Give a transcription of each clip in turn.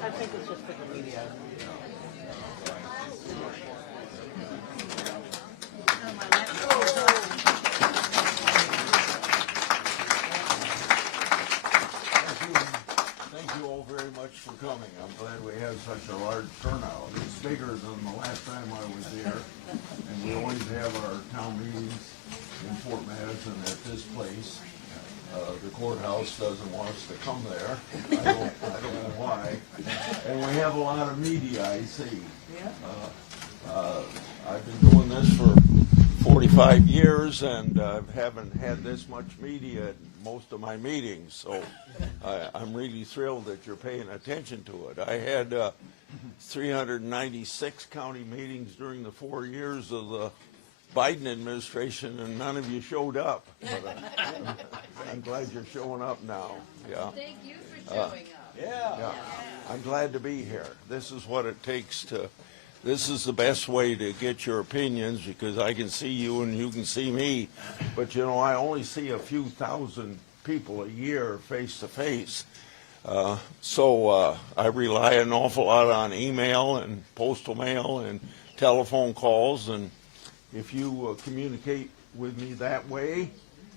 I think it's just for the media. Thank you all very much for coming. I'm glad we had such a large turnout. It's bigger than the last time I was here. And we always have our town meetings in Fort Madison at this place. The courthouse doesn't want us to come there. I don't know why. And we have a lot of media, I see. I've been doing this for 45 years, and I haven't had this much media at most of my meetings. So I'm really thrilled that you're paying attention to it. I had 396 county meetings during the 4 years of the Biden administration, and none of you showed up. But, I'm glad you're showing up now. Yeah. Thank you for showing up. Yeah. I'm glad to be here. This is what it takes to. This is the best way to get your opinions, because I can see you and you can see me, but you know, I only see a few thousand people a year face to face. So I rely an awful lot on email and postal mail and telephone calls, and if you communicate with me that way,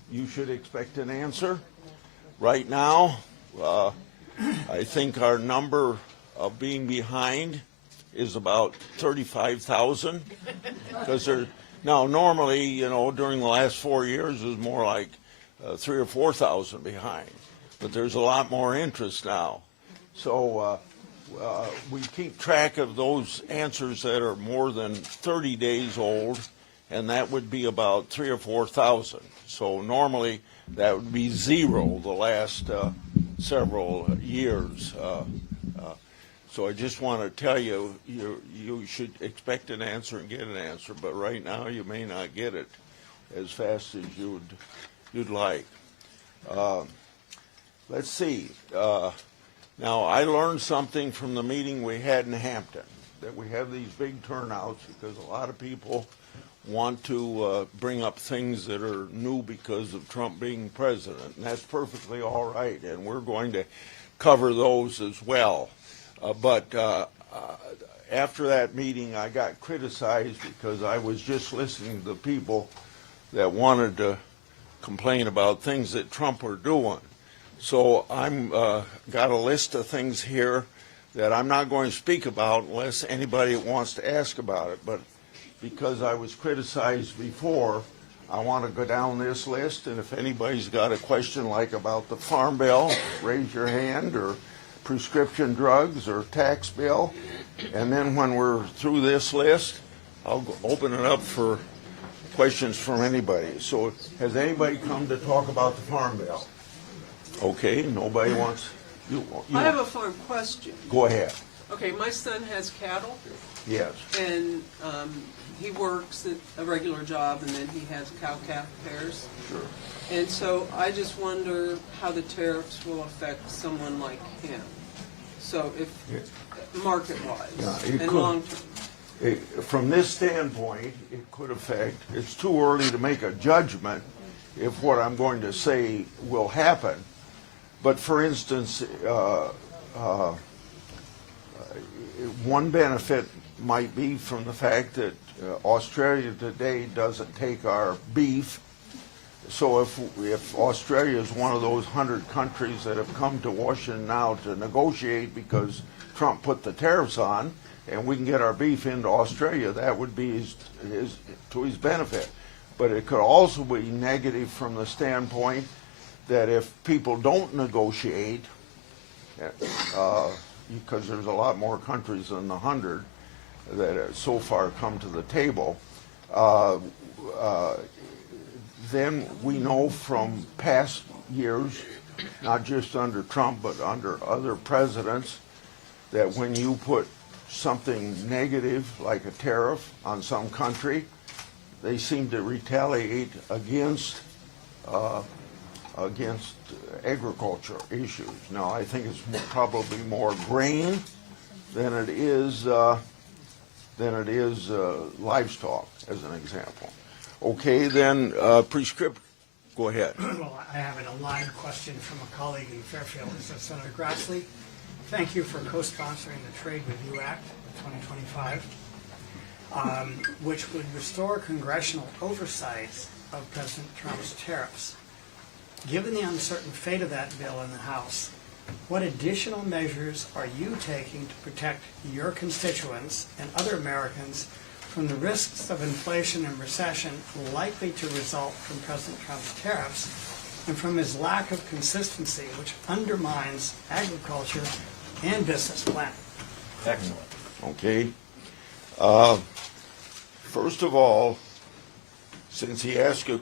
you should expect an answer. Right now, I think our number of being behind is about 35,000. Because now normally, you know, during the last 4 years, it was more like 3,000 or 4,000 behind. But there's a lot more interest now. So we keep track of those answers that are more than 30 days old, and that would be about 3,000 or 4,000. So normally that would be zero the last several years. So I just want to tell you, you should expect an answer and get an answer, but right now you may not get it as fast as you'd like. Let's see. Now, I learned something from the meeting we had in Hampton, that we have these big turnouts because a lot of people want to bring up things that are new because of Trump being president, and that's perfectly all right, and we're going to cover those as well. But after that meeting, I got criticized because I was just listening to the people that wanted to complain about things that Trump are doing. So I'm got a list of things here that I'm not going to speak about unless anybody wants to ask about it. But because I was criticized before, I want to go down this list. And if anybody's got a question like about the Farm Bill, raise your hand, or prescription drugs or tax bill. And then when we're through this list, I'll open it up for questions from anybody. So has anybody come to talk about the Farm Bill? Okay, nobody wants. I have a farm question. Go ahead. Okay, my son has cattle. Yes. And he works at a regular job, and then he has cow-calf pairs. Sure. And so I just wonder how the tariffs will affect someone like him. So if market-wise and long-term. From this standpoint, it could affect. It's too early to make a judgment if what I'm going to say will happen. But for instance, one benefit might be from the fact that Australia today doesn't take our beef. So if Australia is one of those 100 countries that have come to Washington now to negotiate because Trump put the tariffs on, and we can get our beef into Australia, that would be to his benefit. But it could also be negative from the standpoint that if people don't negotiate, because there's a lot more countries than the 100 that have so far come to the table, then we know from past years, not just under Trump, but under other presidents, that when you put something negative like a tariff on some country, they seem to retaliate against agriculture issues. Now, I think it's probably more grain than it is livestock, as an example. Okay, then prescription. Go ahead. Well, I have a line question from a colleague in Fairfield. This is Senator Grassley. Thank you for co-sponsoring the Trade Review Act 2025, which would restore congressional oversight of President Trump's tariffs. Given the uncertain fate of that bill in the House, what additional measures are you taking to protect your constituents and other Americans from the risks of inflation and recession likely to result from President Trump's tariffs and from his lack of consistency, which undermines agriculture and business planning? Excellent. Okay. First of all, since you ask a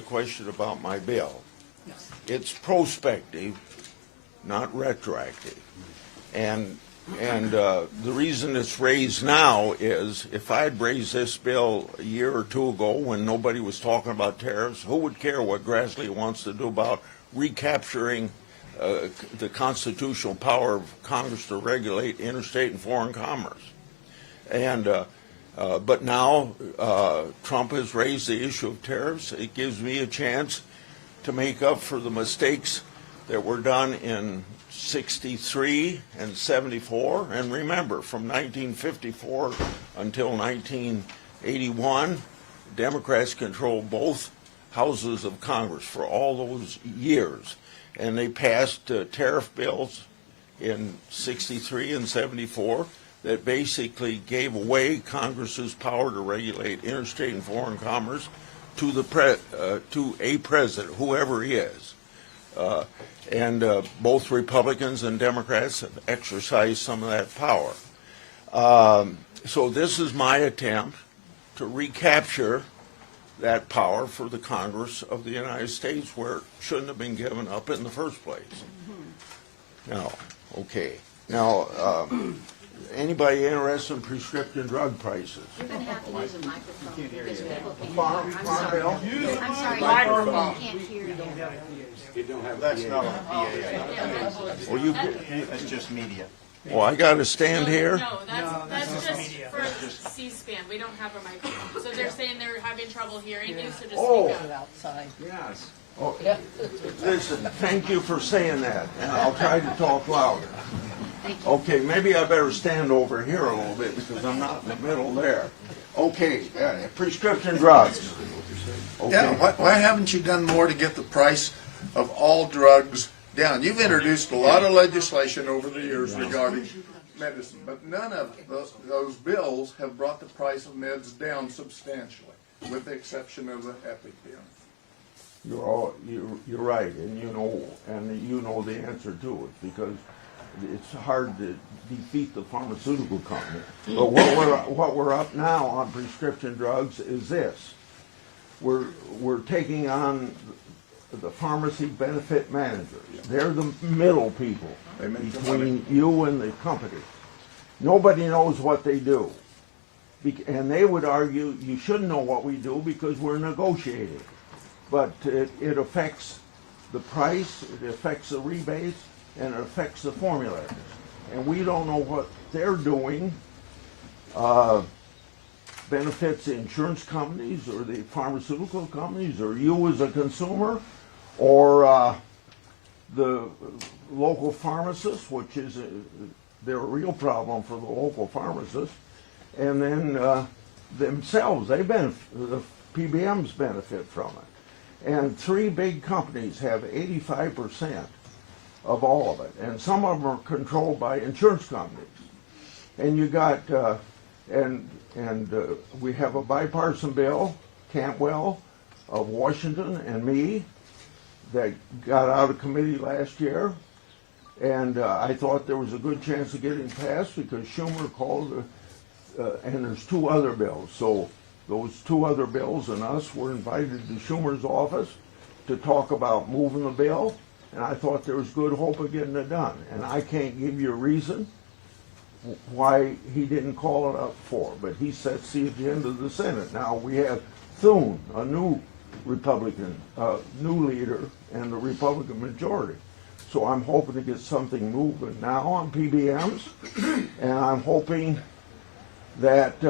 question about my bill, Yes. it's prospective, not retroactive. And the reason it's raised now is if I'd raised this bill a year or two ago when nobody was talking about tariffs, who would care what Grassley wants to do about recapturing the constitutional power of Congress to regulate interstate and foreign commerce? And but now Trump has raised the issue of tariffs. It gives me a chance to make up for the mistakes that were done in 63 and 74. And remember, from 1954 until 1981, Democrats controlled both houses of Congress for all those years. and they passed tariff bills in 63 and 74 that basically gave away Congress's power to regulate interstate and foreign commerce to to a president, whoever he is. And both Republicans and Democrats have exercised some of that power. So this is my attempt to recapture that power for the Congress of the United States, where it shouldn't have been given up in the first place. Now, okay. Now, anybody interested in prescription drug prices? You're going to have to use a microphone because people can't Farm hear. I'm sorry. bill? I'm sorry, people can't hear you. That's not a PA. Well, you, That's just media. well, I got to stand here? No, that's just for C-SPAN. We don't have a microphone. So they're saying they're having trouble hearing you, so just Oh. speak Put it up. outside. Yes. Oh, listen, thank you for saying that, and I'll try to talk louder. Okay, maybe I better stand over here a little bit because I'm not in the middle there. Okay, prescription drugs. Okay. Yeah, why haven't you done more to get the price of all drugs down? You've introduced a lot of legislation over the years regarding medicine, but none of those bills have brought the price of meds down substantially, with the exception of the EpiPen. You're right, and you know the answer to it, because it's hard to defeat the pharmaceutical company. But what we're up now on prescription drugs is this: we're taking on the pharmacy benefit managers. They're the middle people between you and the company. Nobody knows what they do, and they would argue you shouldn't know what we do because we're negotiating. But it affects the price, it affects the rebates, and it affects the formulators. And we don't know what they're doing. Benefits the insurance companies or the pharmaceutical companies or you as a consumer or the local pharmacists, which is they're a real problem for the local pharmacists. And then themselves, they benefit, the PBMs benefit from it. And three big companies have 85% of all of it, and some of them are controlled by insurance companies. And you got, we have a bipartisan bill, Cantwell of Washington and me, that got out of committee last year, and I thought there was a good chance of getting passed because Schumer called, and there's two other bills. So those two other bills and us were invited to Schumer's office to talk about moving the bill, and I thought there was good hope of getting it done. And I can't give you a reason why he didn't call it up for, but he sets the agenda of the Senate. Now we have Thune, a new Republican, new leader, and the Republican majority. So I'm hoping to get something moving now on PBMs, and I'm hoping that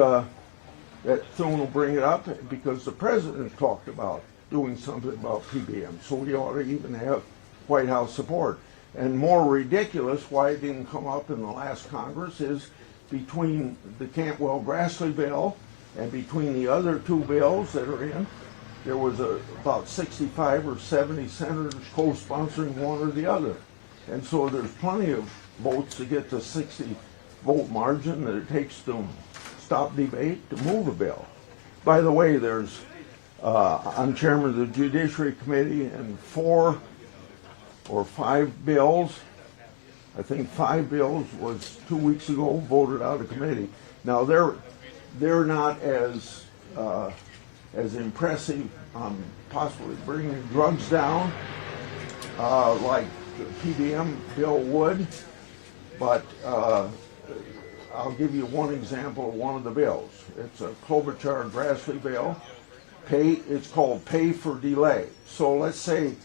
that Thune will bring it up because the president talked about doing something about PBM. So we ought to even have White House support. And more ridiculous, why it didn't come up in the last Congress, is between the Cantwell-Grassley bill and between the other two bills that are in, there was about 65 or 70 senators co-sponsoring one or the other. And so there's plenty of votes to get the 60-vote margin that it takes to stop debate to move a bill. By the way, I'm chairman of the Judiciary Committee, and 4 or 5 bills, I think 5 bills was 2 weeks ago, voted out of committee. Now they're not as impressive on possibly bringing drugs down like the PBM bill would, but I'll give you one example of one of the bills. It's a Klobuchar-Grassley bill. It's called pay for delay. So let's say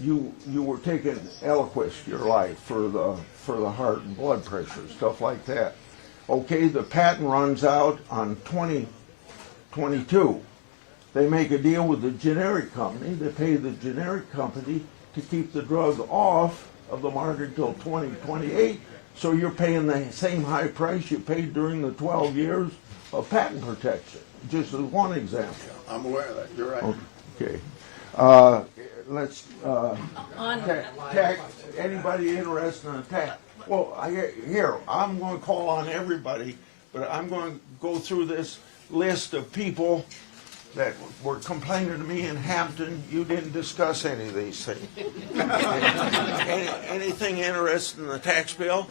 you were taking Eliquis, your life, for the heart and blood pressure, stuff like that. Okay, the patent runs out on 2022. They make a deal with the generic company. They pay the generic company to keep the drug off of the market until 2028. So you're paying the same high price you paid during the 12 years of patent protection. Just as one example. I'm aware of that. You're right. Okay. let's, tax, anybody interested in a tax? Well, here, I'm gonna call on everybody, but I'm gonna go through this list of people that were complaining to me in Hampton. You didn't discuss any of these things. Anything interested in the tax bill?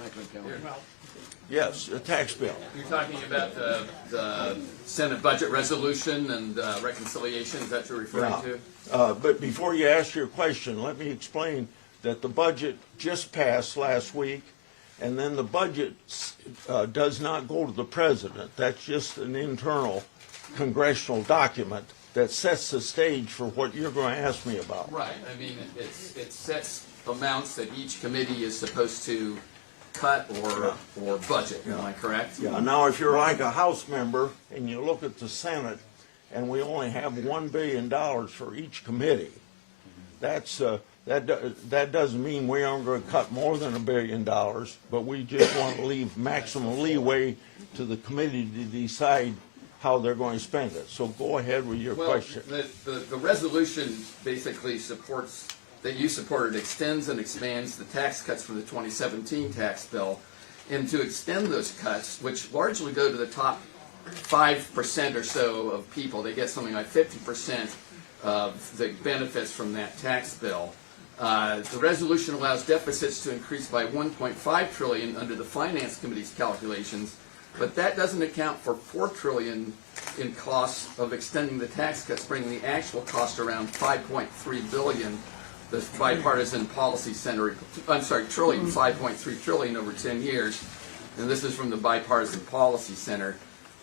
Yes, the tax bill. You're talking about the Senate budget resolution and reconciliation, is that what you're referring to? But before you ask your question, let me explain that the budget just passed last week, and then the budget does not go to the president. That's just an internal congressional document that sets the stage for what you're going to ask me about. Right, I mean, it sets amounts that each committee is supposed to cut or budget, am I correct? Yeah, now if you're like a House member and you look at the Senate and we only have $1 billion for each committee, that doesn't mean we aren't going to cut more than $1 billion, but we just want to leave maximum leeway to the committee to decide how they're going to spend it. So go ahead with your question. The resolution basically supports, that you supported, extends and expands the tax cuts from the 2017 tax bill. And to extend those cuts, which largely go to the top 5% or so of people, they get something like 50% of the benefits from that tax bill. The resolution allows deficits to increase by $1.5 trillion under the Finance Committee's calculations, but that doesn't account for $4 trillion in costs of extending the tax cuts, bringing the actual cost around $5.3 billion. The bipartisan policy center, trillion, 5.3 trillion over 10 years, and this is from the bipartisan policy center.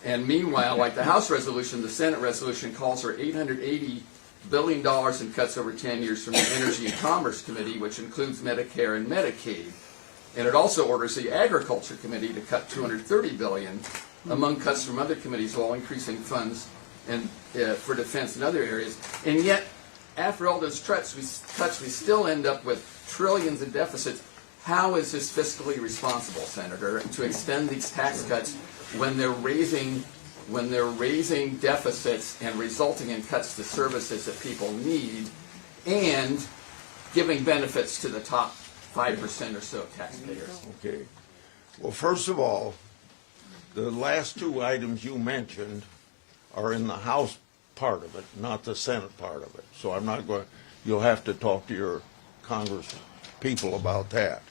And meanwhile, like the House resolution, the Senate resolution calls for $880 billion in cuts over 10 years from the Energy and Commerce Committee, which includes Medicare and Medicaid. And it also orders the Agriculture Committee to cut $230 billion, among cuts from other committees, while increasing funds and for defense and other areas. And yet, after all those cuts, we still end up with trillions in deficits. How is this fiscally responsible, Senator, to extend these tax cuts when they're raising deficits and resulting in cuts to services that people need, and giving benefits to the top 5% or so of taxpayers? Okay. Well, first of all, the last two items you mentioned are in the House part of it, not the Senate part of it. So I'm not going, you'll have to talk to your Congress people about that.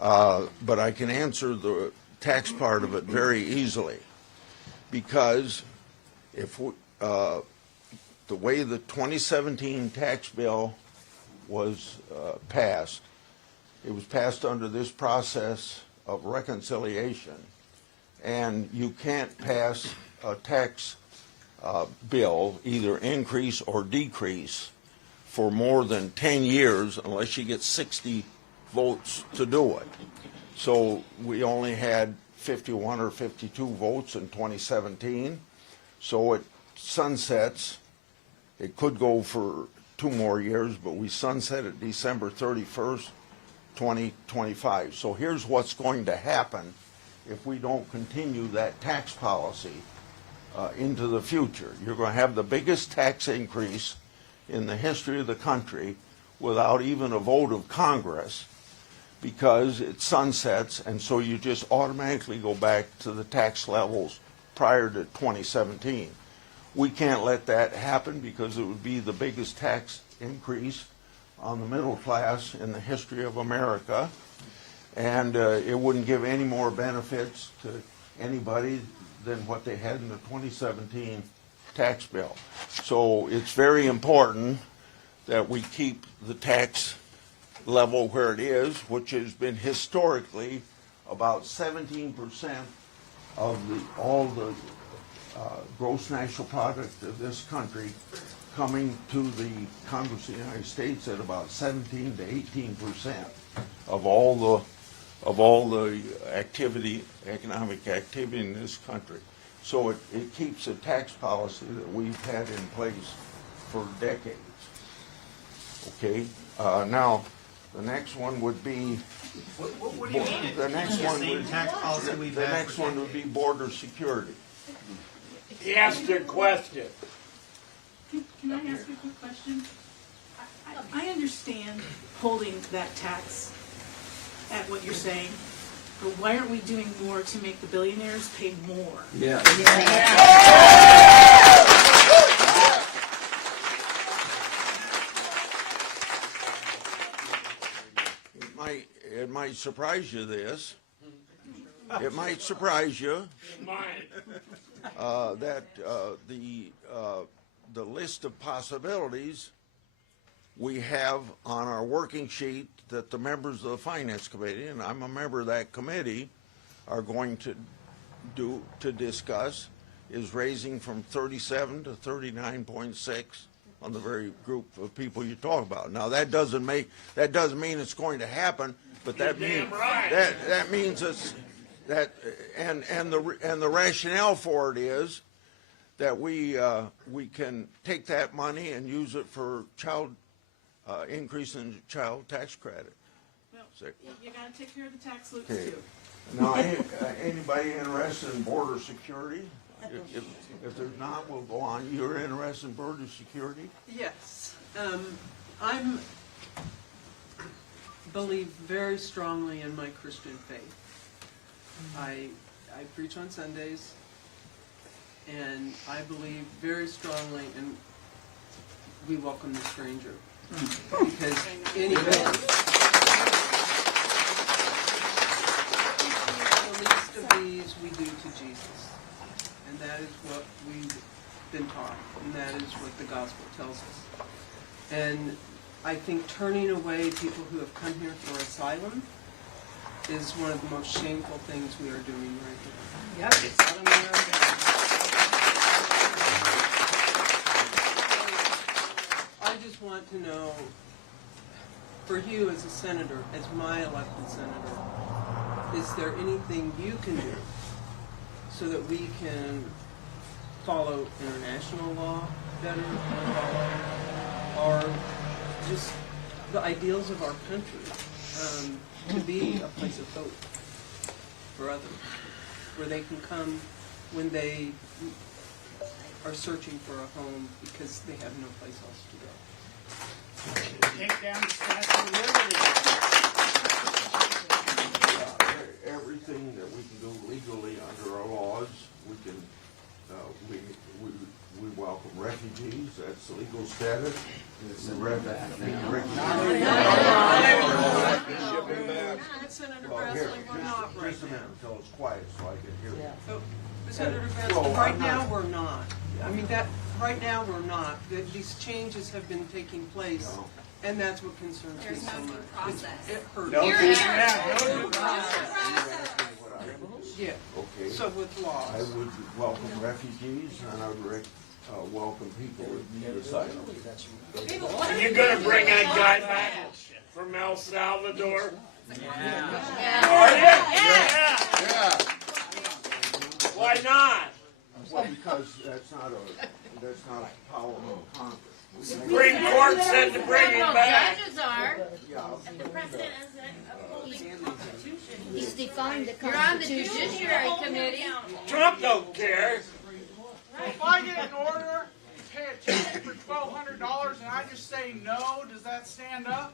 But I can answer the tax part of it very easily, because if we, the way the 2017 tax bill was passed, it was passed under this process of reconciliation, and you can't pass a tax bill, either increase or decrease, for more than 10 years unless you get 60 votes to do it. So we only had 51 or 52 votes in 2017, so it sunsets. It could go for 2 more years, but we sunset it December 31st, 2025. So here's what's going to happen if we don't continue that tax policy into the future. You're going to have the biggest tax increase in the history of the country without even a vote of Congress, because it sunsets, and so you just automatically go back to the tax levels prior to 2017. We can't let that happen, because it would be the biggest tax increase on the middle class in the history of America, and it wouldn't give any more benefits to anybody than what they had in the 2017 tax bill. So it's very important that we keep the tax level where it is, which has been historically about 17% of all the gross national product of this country coming to the Congress of the United States at about 17 to 18% of all the activity, economic activity in this country. So it keeps a tax policy that we've had in place for decades. Okay, now the next one would be. What do you mean? The next one same would, tax policy we've the had next for one would be border security. He asked a question. Can I ask a quick question? I understand holding that tax at what you're saying, but why aren't we doing more to make the billionaires pay more? Yeah. It might surprise you this. It might surprise you that the list of possibilities we have on our working sheet that the members of the Finance Committee, and I'm a member of that committee, are going to discuss is raising from 37 to 39.6 on the very group of people you talk about. Now that doesn't mean it's going to happen, but that means it's that and the rationale for it is that we can take that money and use it for increase in child tax credit. Well, you gotta take care of the tax loops Okay. too. Now, anybody interested in border security? If there's not, we'll go on. You're interested in border security? Yes. I'm believe very strongly in my Christian faith. I preach on Sundays, and I believe very strongly in we welcome the stranger. Because anybody, the least of these we do to Jesus. And that is what we've been taught, and that is what the gospel tells us. And I think turning away people who have come here for asylum is one of the most shameful things we are doing right now. Yep, it's not America. I just want to know, for you as a senator, as my elected senator, is there anything you can do so that we can follow international law better, or just the ideals of our country, to be a place of hope for others, where they can come when they are searching for a home because they have no place else to go. Take down the Statue of Liberty. Everything that we can do legally under our laws, we can. We welcome refugees. That's legal status. Senator Grassley, we're not right Just a now. minute until it's quiet so I can hear you. Oh, Senator Well, Grassley, right I'm now not- we're not. I mean, right now we're not. These changes have been taking place, No. and that's what concerns me so much. It hurts. No You're due- at- yeah, no due process. Yeah, Okay. so with laws. I would welcome refugees and I would welcome people with need asylum. Are you gonna bring that guy back from El Salvador? Are you? Yeah. Why not? Well, because that's not a power of Congress. Supreme Court said to bring him back. Judges are. Yeah. The president is upholding the Constitution. He's defined the You're on the Constitution. Judiciary Committee. Trump don't care. If I get an order to pay a ticket for $1,200 and I just say no, does that stand up?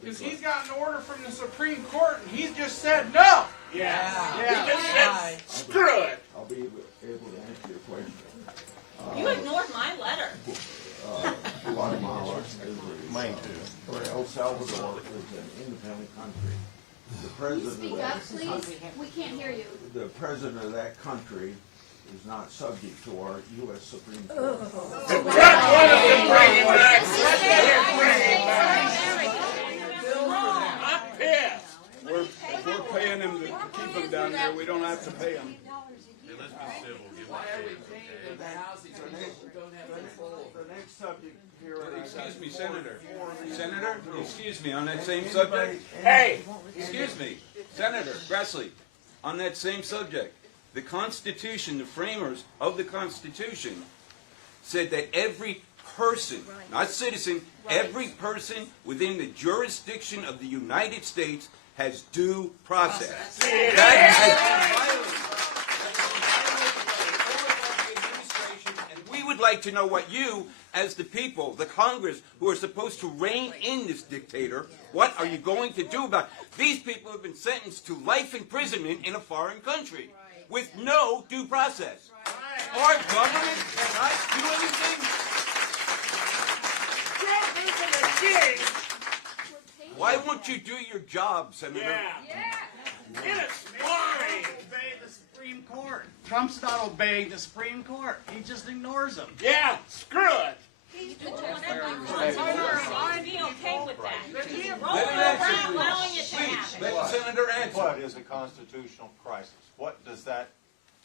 Because he's got an order from the Supreme Court and he's just said no. Yeah. He just said, screw it. I'll be able to answer your question. You ignored my letter. Guatemala or El Salvador is an independent country. The president of Speak that up, please. We can't hear you. the president of that country is not subject to our U.S. Supreme Court. Trump wanted to bring him back. Let him bring him back. I'm pissed. We're paying him to keep him down there. We don't have to pay him. The next subject here. Excuse me, Senator. Senator, excuse me, on that same subject. Hey, Excuse me, Senator Grassley, on that same subject. The Constitution, the framers of the Constitution said that every person, not citizen, every person within the jurisdiction of the United States has due process. That has been violated by the administration, and we would like like to know what you, as the people, the Congress, who are supposed to rein in this dictator, what are you going to do about it? These people have been sentenced to life imprisonment in a foreign country with no due process. Our government cannot do anything. Why won't you do your job, Senator? Obey the Supreme Court. Trump's not obeying the Supreme Court. He just ignores them. Yeah, screw it. Be okay with that. We're allowing it to happen. Let the senator answer. What is a constitutional crisis? What does that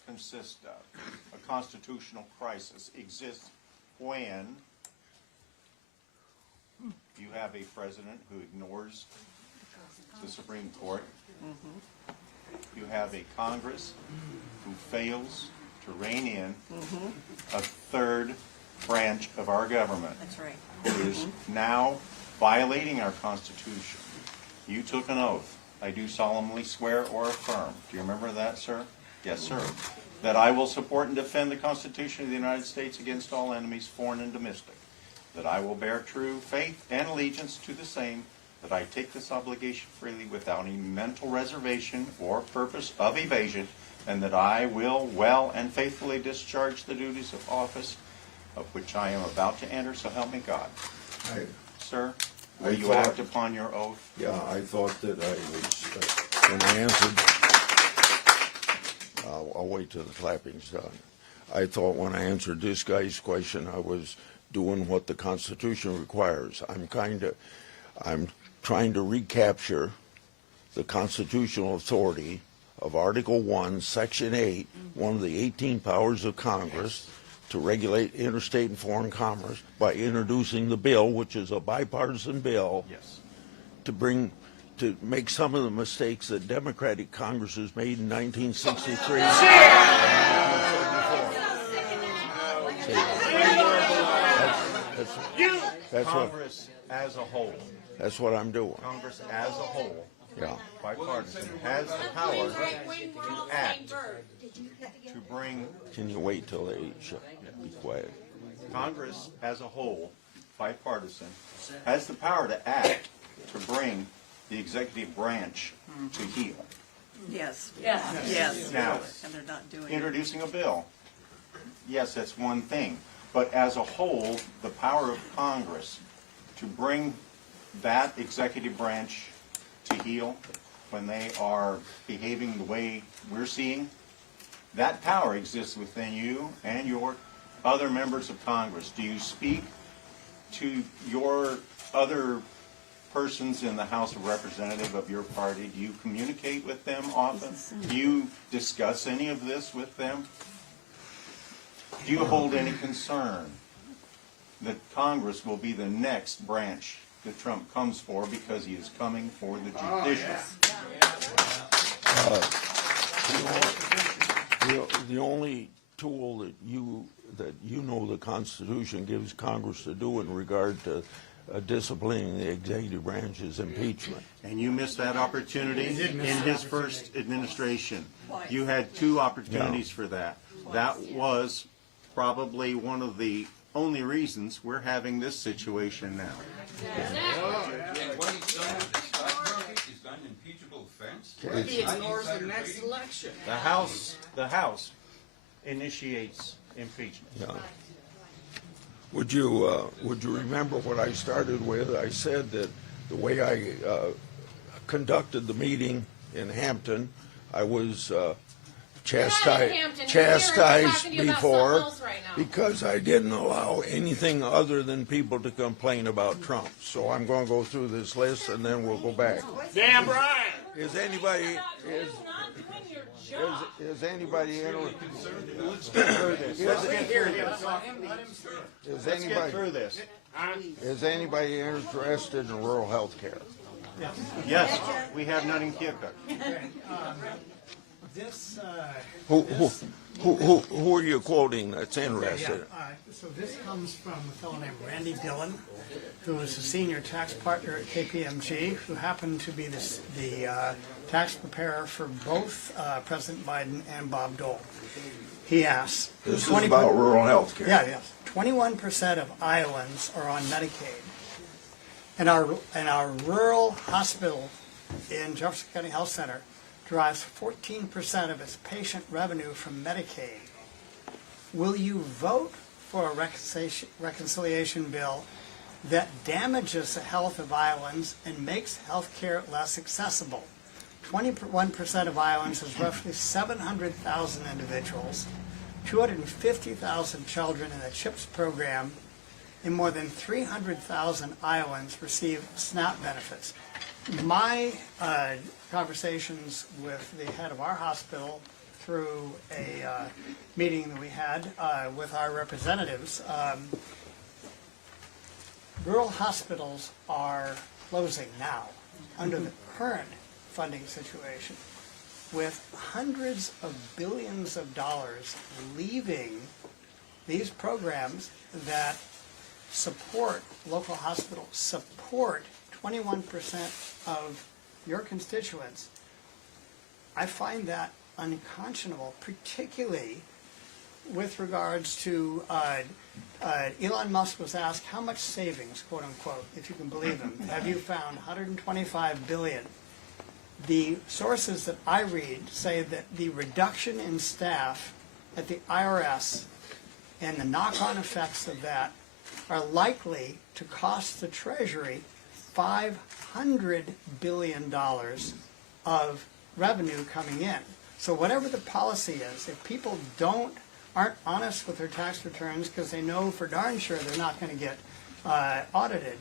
consist of? A constitutional crisis exists when you have a president who ignores the Supreme Court. You have a Congress who fails to rein in a third branch of our government. That's right. Who is now violating our Constitution. You took an oath. I do solemnly swear or affirm. Do you remember that, sir? Yes, sir. That I will support and defend the Constitution of the United States against all enemies, foreign and domestic. That I will bear true faith and allegiance to the same. That I take this obligation freely without any mental reservation or purpose of evasion. And that I will well and faithfully discharge the duties of office of which I am about to enter, so help me God. Sir, will you act upon your oath? Yeah, I thought that I was, when I answered, I'll wait till the clapping's done. I thought when I answered this guy's question, I was doing what the Constitution requires. I'm trying to recapture the constitutional authority of Article 1, Section 8, one of the 18 powers of Congress, to regulate interstate and foreign commerce by introducing the bill, which is a bipartisan bill, to make some of the mistakes that Democratic Congresses made in 1963. Congress as a whole. That's what I'm doing. Congress as a whole, Yeah. bipartisan, has the power to act, to bring Can you wait till they shut? Be quiet. Congress as a whole, bipartisan, has the power to act to bring the executive branch to heel. Yes. Yes. Now, And they're not doing it. introducing a bill, yes, that's one thing. But as a whole, the power of Congress to bring that executive branch to heel when they are behaving the way we're seeing, that power exists within you and your other members of Congress. Do you speak to your other persons in the House of Representatives of your party? Do you communicate with them often? Do you discuss any of this with them? Do you hold any concern that Congress will be the next branch that Trump comes for because he is coming for the judicial? The only tool that you know the Constitution gives Congress to do in regard to disciplining the executive branch is impeachment. And you missed that opportunity in his first administration. You had two opportunities for that. That was probably one of the only reasons we're having this situation now. And what he's done with the stock market is done an impeachable offense. He ignores the next election. The House initiates impeachment. Yeah. Would you remember what I started with? I said that the way I conducted the meeting in Hampton, I was chastised before because I didn't allow anything other than people to complain about Trump. So I'm going to go through this list and then we'll go back. Damn right. Is anybody Let's get through this. Is anybody interested in rural health care? Yes, we have none in Keokuk. This, Who are you quoting that's interested? so this comes from a fellow named Randy Dillon, who is a senior tax partner at KPMG, who happened to be the tax preparer for both President Biden and Bob Dole. He asks, This is about rural health care. Yeah, yes. 21% of Iowans are on Medicaid. And our rural hospital in Jefferson County Health Center derives 14% of its patient revenue from Medicaid. Will you vote for a reconciliation bill that damages the health of Iowans and makes health care less accessible? 21% of Iowans is roughly 700,000 individuals, 250,000 children in the CHIPS program, and more than 300,000 Iowans receive SNAP benefits. My conversations with the head of our hospital through a meeting that we had with our representatives, rural hospitals are closing now under the current funding situation, with hundreds of billions of dollars leaving these programs that support local hospitals, support 21% of your constituents. I find that unconscionable, particularly with regards to Elon Musk was asked how much savings, quote unquote, if you can believe him, have you found? 125 billion. The sources that I read say that the reduction in staff at the IRS and the knock-on effects of that are likely to cost the Treasury $500 billion of revenue coming in. So whatever the policy is, if people aren't honest with their tax returns because they know for darn sure they're not going to get audited,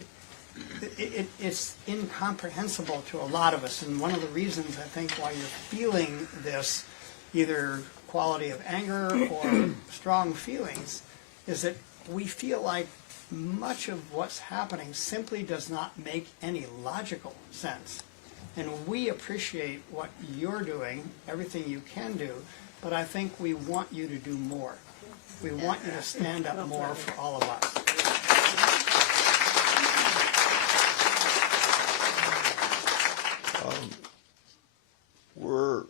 it's incomprehensible to a lot of us. And one of the reasons I think why you're feeling this either quality of anger or strong feelings is that we feel like much of what's happening simply does not make any logical sense. And we appreciate what you're doing, everything you can do, but I think we want you to do more. We want you to stand up more for all of us. We're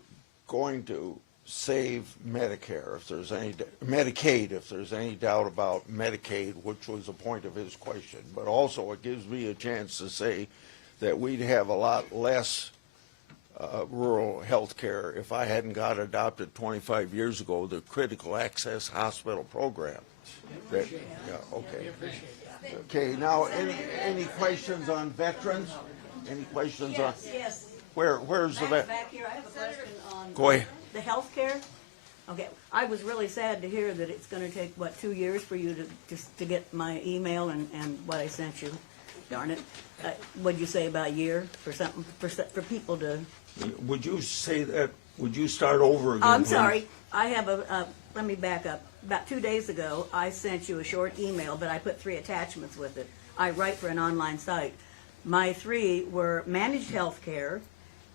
going to save Medicare, if there's any Medicaid, if there's any doubt about Medicaid, which was a point of his question. But also, it gives me a chance to say that we'd have a lot less rural health care if I hadn't got adopted 25 years ago, the Critical Access Hospital Program. Yeah, okay. Okay, now, any questions on veterans? Any questions on? Yes. Where's the vet? Back here, I have a question on Go ahead. the health care. Okay, I was really sad to hear that it's going to take, 2 years for you to get my email and what I sent you. Darn it. What'd you say, about a year for something, for people to? Would you say that, would you start over again? I'm please? sorry. I have let me back up. About 2 days ago, I sent you a short email, but I put 3 attachments with it. I write for an online site. My 3 were managed health care,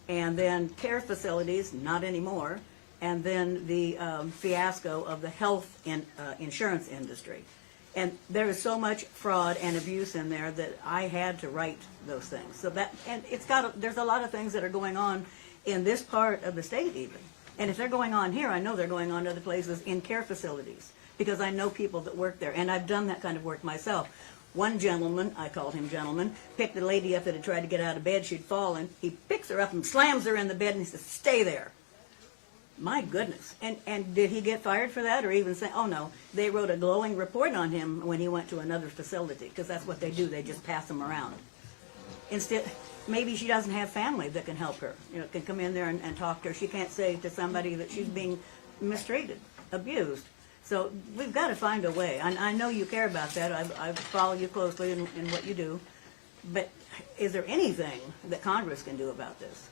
and then care facilities, not anymore, and then the fiasco of the health insurance industry. And there is so much fraud and abuse in there that I had to write those things. So that, and there's a lot of things that are going on in this part of the state even. And if they're going on here, I know they're going on to other places in care facilities, because I know people that work there, and I've done that kind of work myself. One gentleman, I called him gentleman, picked a lady up that had tried to get out of bed. She'd fallen. He picks her up and slams her in the bed, and he says, "Stay there." My goodness. And did he get fired for that, or even say, oh no, they wrote a glowing report on him when he went to another facility, because that's what they do. They just pass them around. Instead, maybe she doesn't have family that can help her, can come in there and talk to her. She can't say to somebody that she's being mistreated, abused. So we've got to find a way. I know you care about that. I follow you closely in what you do. But is there anything that Congress can do about this?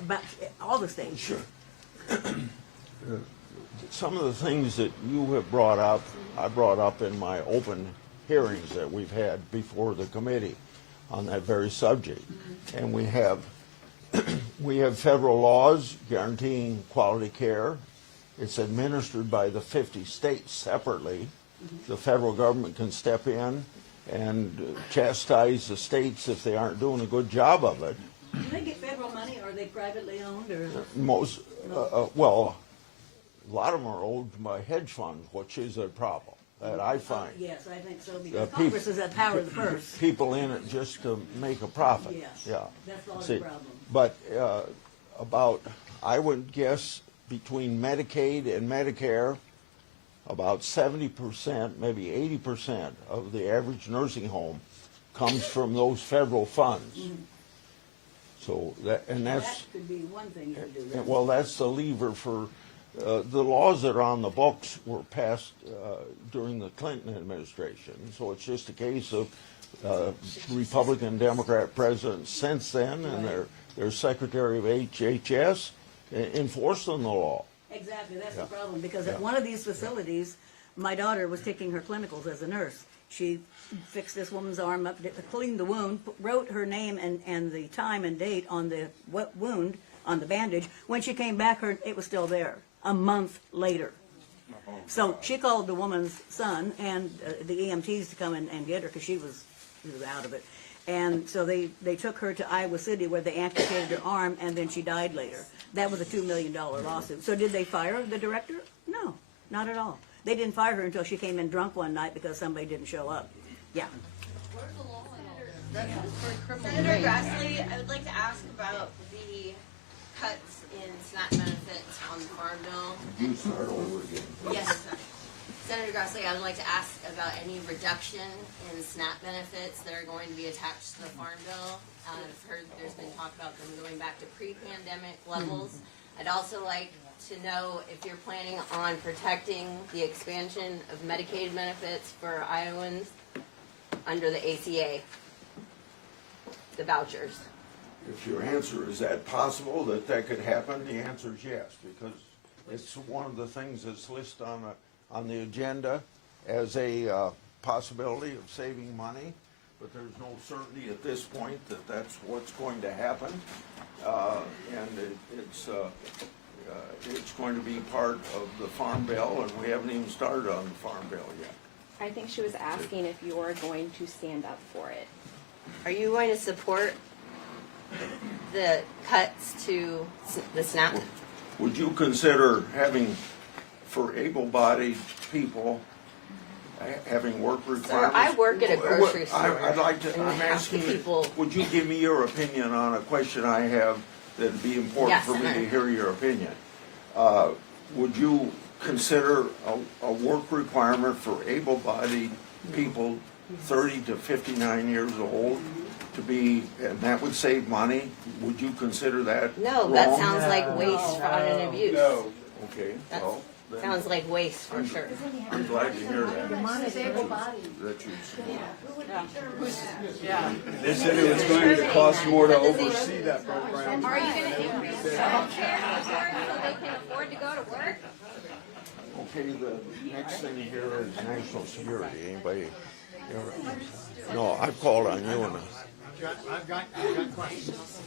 About all the states? Sure. Some of the things that you have brought up, I brought up in my open hearings that we've had before the committee on that very subject. And we have federal laws guaranteeing quality care. It's administered by the 50 states separately. The federal government can step in and chastise the states if they aren't doing a good job of it. Do they get federal money, or are they privately owned? Or? Well, a lot of them are owned by hedge funds, which is a problem. that I find. Yes, I think so, because peop- Congress is at power of the purse. People in it just to make a profit. Yes, Yeah. that's all the See, problem. But about, I would guess, between Medicaid and Medicare, about 70%, maybe 80% of the average nursing home comes from those federal funds. So that, and That that's, could be one thing you could do. then. well, that's the lever for, the laws that are on the books were passed during the Clinton administration. So it's just a case of Republican, Democrat presidents since then and their Secretary of HHS enforcing the law. Exactly, that's Yeah. the problem, because Yeah. at one of these facilities, my daughter was taking her clinicals as a nurse. She fixed this woman's arm up, cleaned the wound, wrote her name and the time and date on the wound, on the bandage. When she came back, it was still there, a month later. So she called the woman's son and the EMTs to come and get her, because she was out of it. And so they took her to Iowa City, where they amputated her arm, and then she died later. That was a $2 million lawsuit. So did they fire the director? No, not at all. They didn't fire her until she came in drunk one night because somebody didn't show up. Yeah. Senator Grassley, I would like to ask about the cuts in SNAP benefits on the Farm Bill. You start over again. Yes, Senator Grassley, I would like to ask about any reduction in SNAP benefits that are going to be attached to the Farm Bill. I've heard there's been talk about them going back to pre-pandemic levels. I'd also like to know if you're planning on protecting the expansion of Medicaid benefits for Iowans under the ACA, the vouchers. If your answer is that possible, that could happen, the answer is yes, because it's one of the things that's listed on the agenda as a possibility of saving money, but there's no certainty at this point that that's what's going to happen. And it's going to be part of the Farm Bill, and we haven't even started on the Farm Bill yet. I think she was asking if you are going to stand up for it. Are you going to support the cuts to the SNAP? Would you consider having, for able-bodied people, having work requirements? Sir, I work at a grocery store. I'd like to, and I'm half asking the people. you, would you give me your opinion on a question I have that'd be important Yes, for me Senator. to hear your opinion? Would you consider a work requirement for able-bodied people 30 to 59 years old to be, and that would save money? Would you consider that No, that wrong? sounds like waste, fraud, and abuse. Okay, That well, then sounds like waste for sure. I'm glad to hear that. That you They said it was going to cost more to oversee that program. Are you gonna increase the healthcare support so they can afford to go to work? Okay, the next thing here is national security. Anybody? No, I've called on you and I've got questions.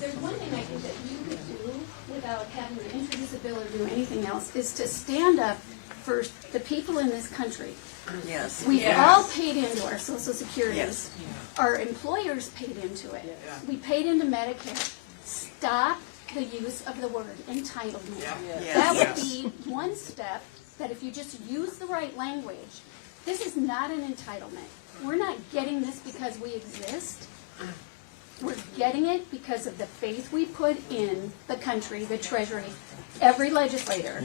There's one thing I think that you could do without having to introduce a bill or do anything else, is to stand up for the people in this country. Yes. We've Yes. all paid into our Social Security. Yes. Our employers paid into it. We paid into Medicare. Stop the use of the word entitlement. Yes. That would Yes. be one step, that if you just use the right language, this is not an entitlement. We're not getting this because we exist. We're getting it because of the faith we put in the country, the Treasury, every legislator,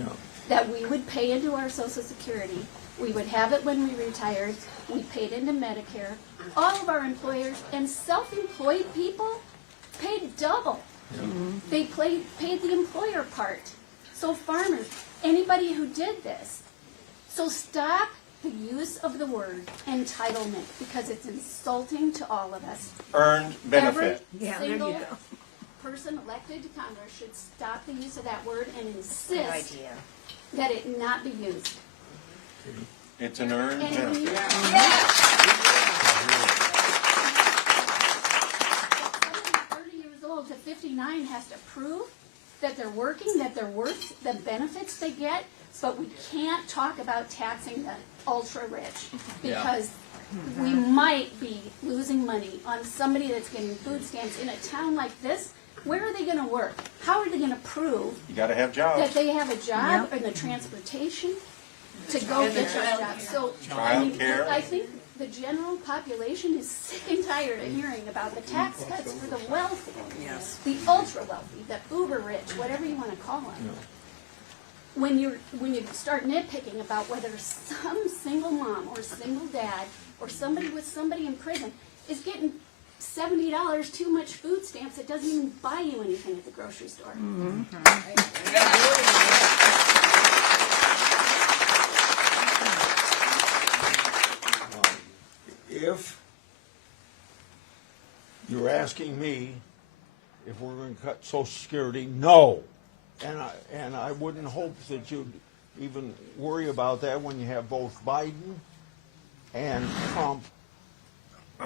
that we would pay into our Social Security. We would have it when we retired. We paid into Medicare. All of our employers and self-employed people paid double. They paid the employer part. So farmers, anybody who did this. So stop the use of the word entitlement, because it's insulting to all of us. Earned benefit. Every Yeah, there you single go. person elected to Congress should stop the use of that word and Good insist idea. that it not be used. It's an earned And when you- benefit. Somebody 30 years old to 59 has to prove that they're working, that they're worth the benefits they get, but we can't talk about taxing the ultra-rich, because we might be losing money on somebody that's getting food stamps in a town like this. Where are they gonna work? How are they gonna prove You gotta have jobs. that they have a job, and the transportation? to go get those jobs. So, I mean, Childcare. I think the general population is sick and tired of hearing about the tax cuts for the wealthy, the ultra wealthy, the uber rich, whatever you want to call them. When you start nitpicking about whether some single mom or single dad or somebody with somebody in prison is getting $70 too much food stamps, it doesn't even buy you anything at the grocery store. If you're asking me if we're going to cut Social Security, no. And I wouldn't hope that you'd even worry about that when you have both Biden and Trump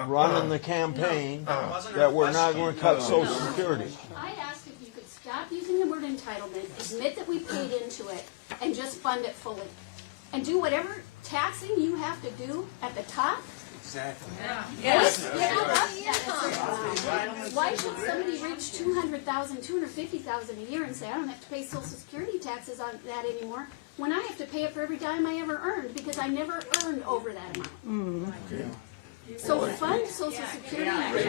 running the campaign that we're not going to cut Social Security. I asked if you could stop using the word entitlement, admit that we paid into it, and just fund it fully. And do whatever taxing you have to do at the top. Exactly. Why should somebody reach 200,000, 250,000 a year and say, I don't have to pay Social Security taxes on that anymore, when I have to pay it for every dime I ever earned, because I never earned over that amount. So fund Social Security. Congress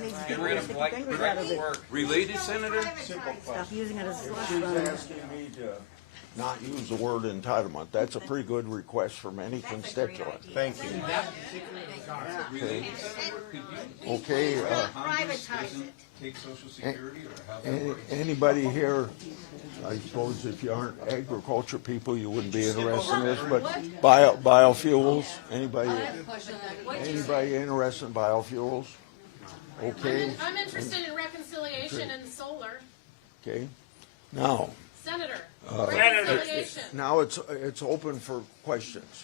needs to get rid of stick your fingers out of it. Related, Senator? Stop using it as a slush She's fund. asking me to not use the word entitlement. That's a pretty good request from any constituent. Thank you. Okay. Privatize it. Take Social Security or how that works? Anybody here, I suppose if you aren't agriculture people, you wouldn't be interested in this, but biofuels, anybody interested in biofuels? Okay. I'm interested in reconciliation and solar. Okay. Now, Senator, reconciliation. now it's open for questions.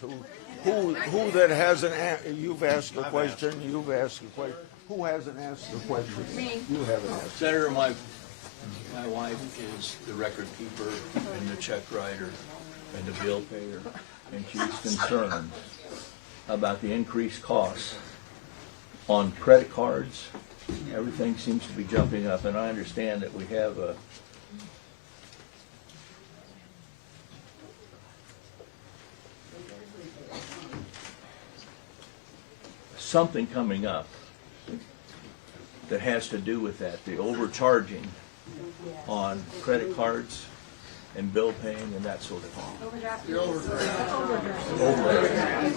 Who that hasn't, you've asked a question, you've asked a question. Who hasn't asked a question? Me. You haven't asked. Senator, my wife is the record keeper and the check writer and the bill payer, and she's concerned about the increased costs on credit cards. Everything seems to be jumping up, and I understand that we have a something coming up that has to do with that, the overcharging on credit cards and bill paying and that sort of thing.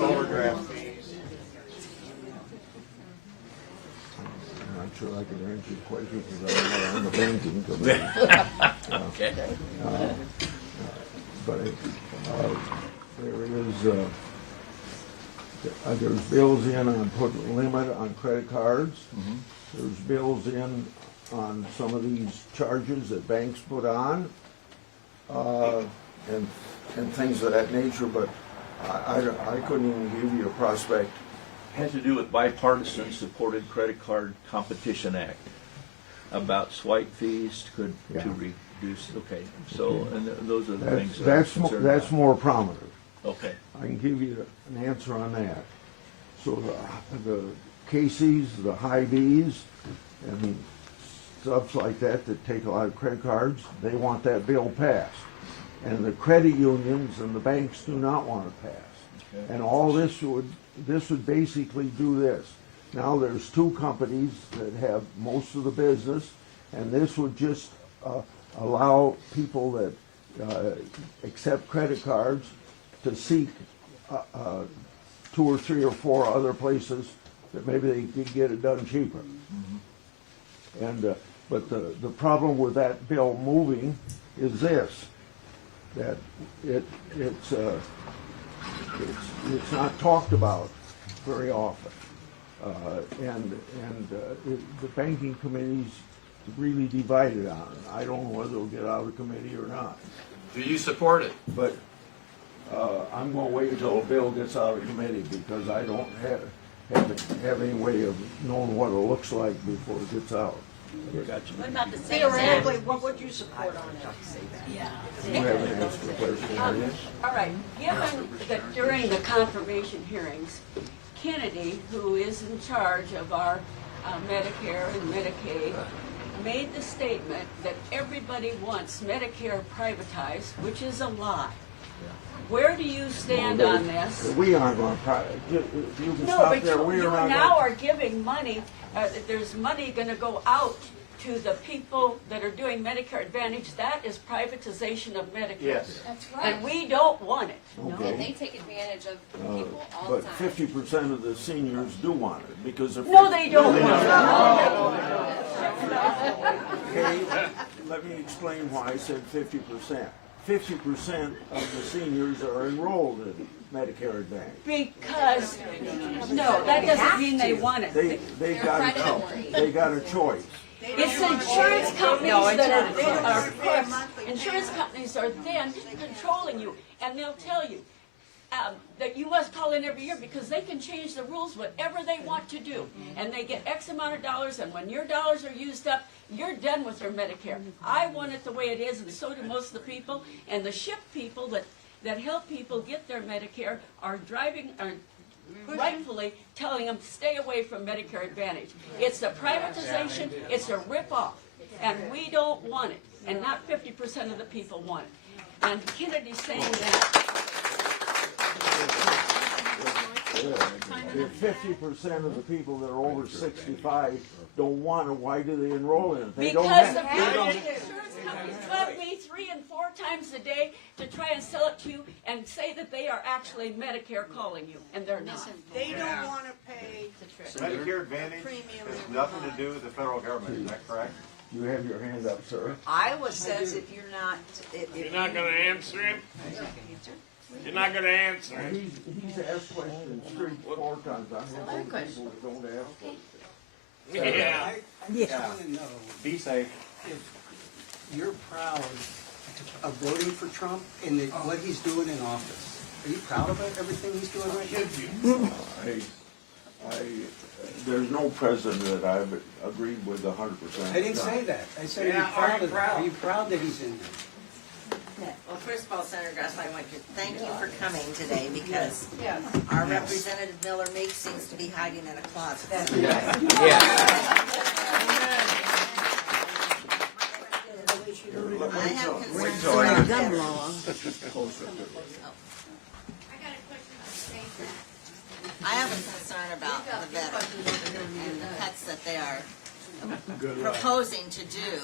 Overdraft. I'm not sure I can answer your question because I'm not on the banking committee. Okay. But there is, there's bills in on putting limit on credit cards. There's bills in on some of these charges that banks put on, and things of that nature, but I couldn't even give you a prospect. Has to do with bipartisan supported credit card competition act about swipe fees to reduce. Okay, so and those are the things that I'm concerned That's about. more prominent. Okay. I can give you an answer on that. So the Casey's, the Hy-Vees, and stuff like that take a lot of credit cards, they want that bill passed. And the credit unions and the banks do not want it passed. Okay. And all this would basically do this. Now there's two companies that have most of the business, and this would just allow people that accept credit cards to seek 2 or 3 or 4 other places that maybe they could get it done cheaper. And but the problem with that bill moving is this, that it's not talked about very often, the banking committee's really divided on it. I don't know whether it'll get out of committee or not. Do you support it? But I'm going to wait until a bill gets out of committee because I don't have any way of knowing what it looks like before it gets out. What about the theoretically, what would you support on it? Yeah. You haven't asked the question, have you? All right, given that during the confirmation hearings, Kennedy, who is in charge of our Medicare and Medicaid, made the statement that everybody wants Medicare privatized, which is a lie. Where do you stand on this? We aren't going to, you can No, stop but there, we you are not now going are giving money, there's money gonna go out to the people that are doing Medicare Advantage. That is privatization of Medicare. Yes. That's right. And we don't want it. Okay. And they take advantage of people all the But time. 50% of the seniors do want it, because if. No, they don't want Okay, let me explain why I said 50%. 50% of the seniors are enrolled in Medicare Advantage. Because, no, that doesn't mean they want it. They got a, they got a choice. It's insurance companies that are, of course, insurance companies are then controlling you, and they'll tell you that you must call in every year because they can change the rules whatever they want to do, and they get X amount of dollars, and when your dollars are used up, you're done with your Medicare. I want it the way it is, and so do most of the people, and the SHIP people that help people get their Medicare are rightfully telling them stay away from Medicare Advantage. It's a privatization, it's a rip-off, and we don't want it, and not 50% of the people want it. And Kennedy's saying that. If 50% of the people that are over 65 don't want it, why do they enroll in it? They don't Because the have, insurance companies call me 3 and 4 times a day to try and sell it to you and say that they are actually Medicare calling you, and they're not. They don't want to pay Medicare Advantage has nothing to do with the federal government, is that correct? You have your hand up, sir. Iowa says if you're not, You're not gonna answer him? You're not gonna answer him? He's asked questions 3, 4 times. I'm one of those people that don't ask questions. Yeah. I want to know Be safe. if you're proud of voting for Trump and what he's doing in office. Are you proud of everything he's doing right now? There's no president that I've agreed with 100%. I didn't say that. I said, are you proud that he's in there? well, first of all, Senator Grassley, I want to thank you for coming today because our Representative Miller Meeks seems to be hiding in a closet. I have I have a concern about the veterans and the cuts that they are proposing to do,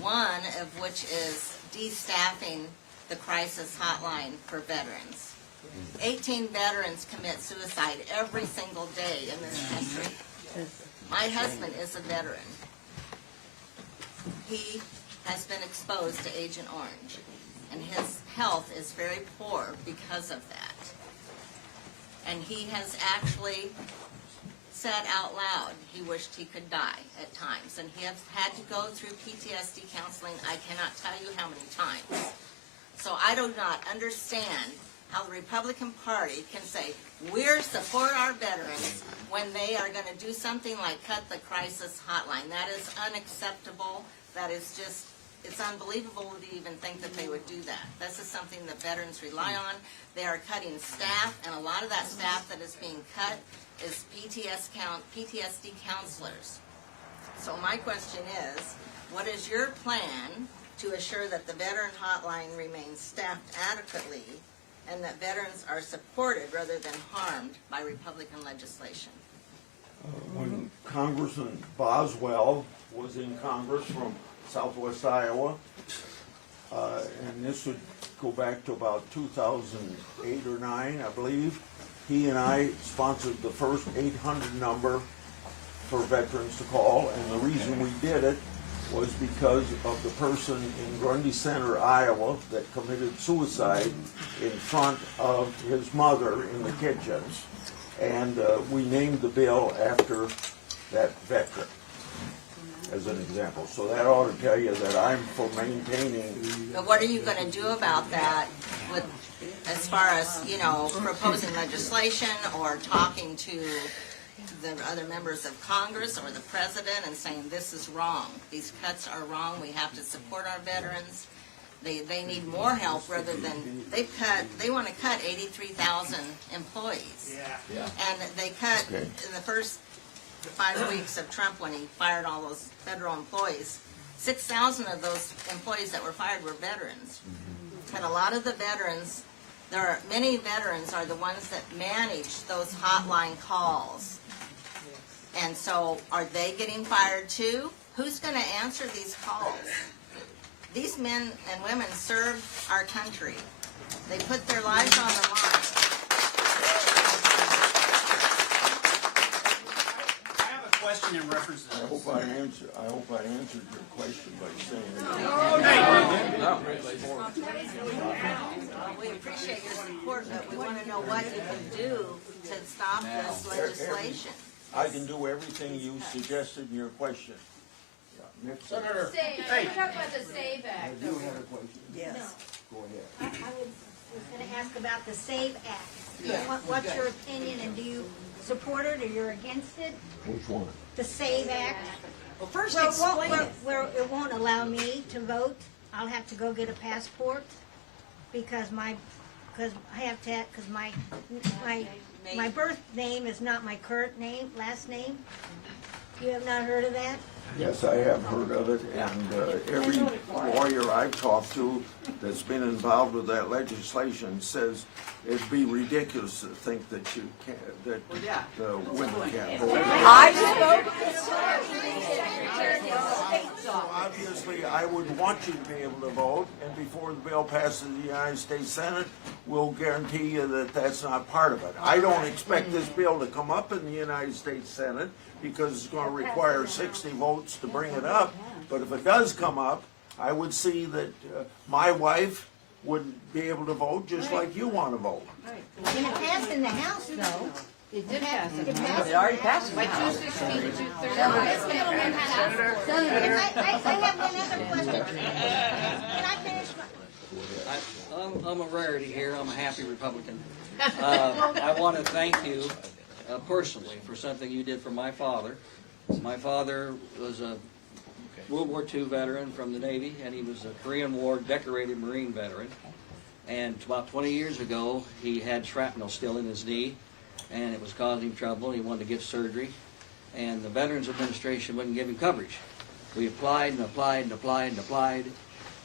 one of which is de-staffing the crisis hotline for veterans. 18 veterans commit suicide every single day in this country. My husband is a veteran. He has been exposed to Agent Orange, and his health is very poor because of that. And he has actually said out loud he wished he could die at times, and he has had to go through PTSD counseling I cannot tell you how many times. So I do not understand how the Republican Party can say we're support our veterans when they are going to do something like cut the crisis hotline. That is unacceptable. That is just, it's unbelievable to even think that they would do that. This is something that veterans rely on. They are cutting staff, and a lot of that staff that is being cut is PTSD counselors. So my question is, what is your plan to assure that the veteran hotline remains staffed adequately and that veterans are supported rather than harmed by Republican legislation? When Congressman Boswell was in Congress from Southwest Iowa, and this would go back to about 2008 or 9, I believe, he and I sponsored the first 800 number for veterans to call, and the reason we did it was because of the person in Grundy Center, Iowa, that committed suicide in front of his mother in the kitchens. And we named the bill after that veteran, as an example. So that ought to tell you that I'm for maintaining. But what are you going to do about that with, as far as, you know, proposing legislation or talking to the other members of Congress or the president and saying this is wrong, these cuts are wrong, we have to support our veterans, they need more help rather than, they want to cut 83,000 employees. And they cut in the first 5 weeks of Trump when he fired all those federal employees, 6,000 of those employees that were fired were veterans. And a lot of the veterans, many veterans are the ones that manage those hotline calls. And so are they getting fired too? Who's going to answer these calls? These men and women serve our country. They put their lives on the line. I have a question in reference to this. I hope I answered your question by saying. We appreciate your support, but we want to know what you can do to stop this legislation. I can do everything you suggested in your question. Yeah, Nick, Senator, Talk about the SAVE Act. you had a question? Yes. Go ahead. I was going to ask about the SAVE Act. Yeah. What's your opinion, and do you support it or you're against it? Which one? The SAVE Act? Well, first Well, explain it. where it won't allow me to vote. I'll have to go get a passport because my birth name is not my current name, last name. You have not heard of that? Yes, I have heard of it, and every lawyer I've talked to that's been involved with that legislation says it'd be ridiculous to think that you can't, that the women can't vote. Obviously, I would want you to be able to vote, and before the bill passes the United States Senate, we'll guarantee you that that's not part of it. I don't expect this bill to come up in the United States Senate, because it's going to require 60 votes to bring it up. But if it does come up, I would see that my wife would be able to vote just like you want to vote. And it passed in the House, though. It did pass. It already passed. By 216 to 230. Senator, I have one other question. Can I finish my... I'm a rarity here. I'm a happy Republican. I want to thank you personally for something you did for my father. My father was a World War II veteran from the Navy, and he was a Korean War decorated Marine veteran. And about 20 years ago, he had shrapnel still in his knee, and it was causing him trouble. He wanted to get surgery, and the Veterans Administration wouldn't give him coverage. We applied and applied and applied and applied,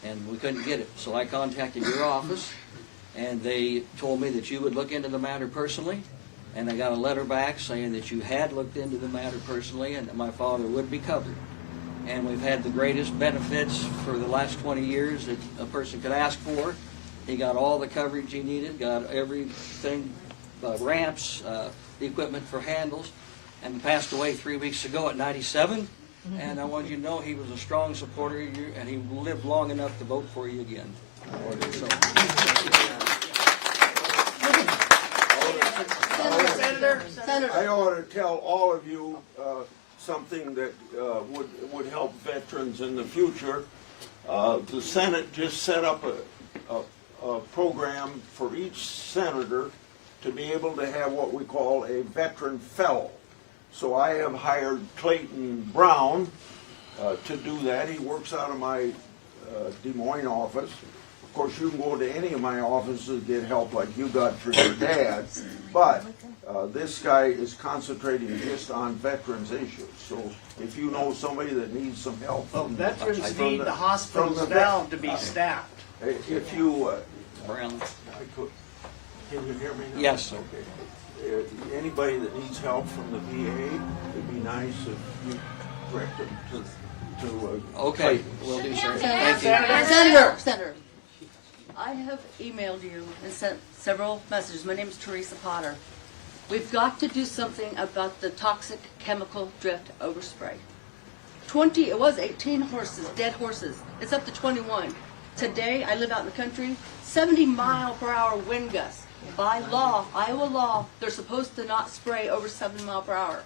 and we couldn't get it. So I contacted your office, and they told me that you would look into the matter personally. And I got a letter back saying that you had looked into the matter personally and that my father would be covered. And we've had the greatest benefits for the last 20 years that a person could ask for. He got all the coverage he needed, got everything, ramps, the equipment for handles, and he passed away 3 weeks ago at 97. And I want you to know he was a strong supporter of you, and he lived long enough to vote for you again. So. Senator. I ought to tell all of you something that would help veterans in the future. The Senate just set up a program for each senator to be able to have what we call a veteran fellow. So I have hired Clayton Brown to do that. He works out of my Des Moines office. Of course, you can go to any of my offices and get help like you got for your dad, but this guy is concentrating just on veterans issues. So if you know somebody that needs some help. Well, veterans need the hospitals now to be staffed. If you... Brown. Can you hear me now? Yes. Okay. Anybody that needs help from the VA, it'd be nice if you direct them to Okay, we'll do, sir. Thank you. Senator, I have emailed you and sent several messages. My name is Teresa Potter. We've got to do something about the toxic chemical drift overspray. 18 horses, dead horses. It's up to 21. Today, I live out in the country, 70-mile-per-hour wind gusts. By law, Iowa law, they're supposed to not spray over 7 miles per hour.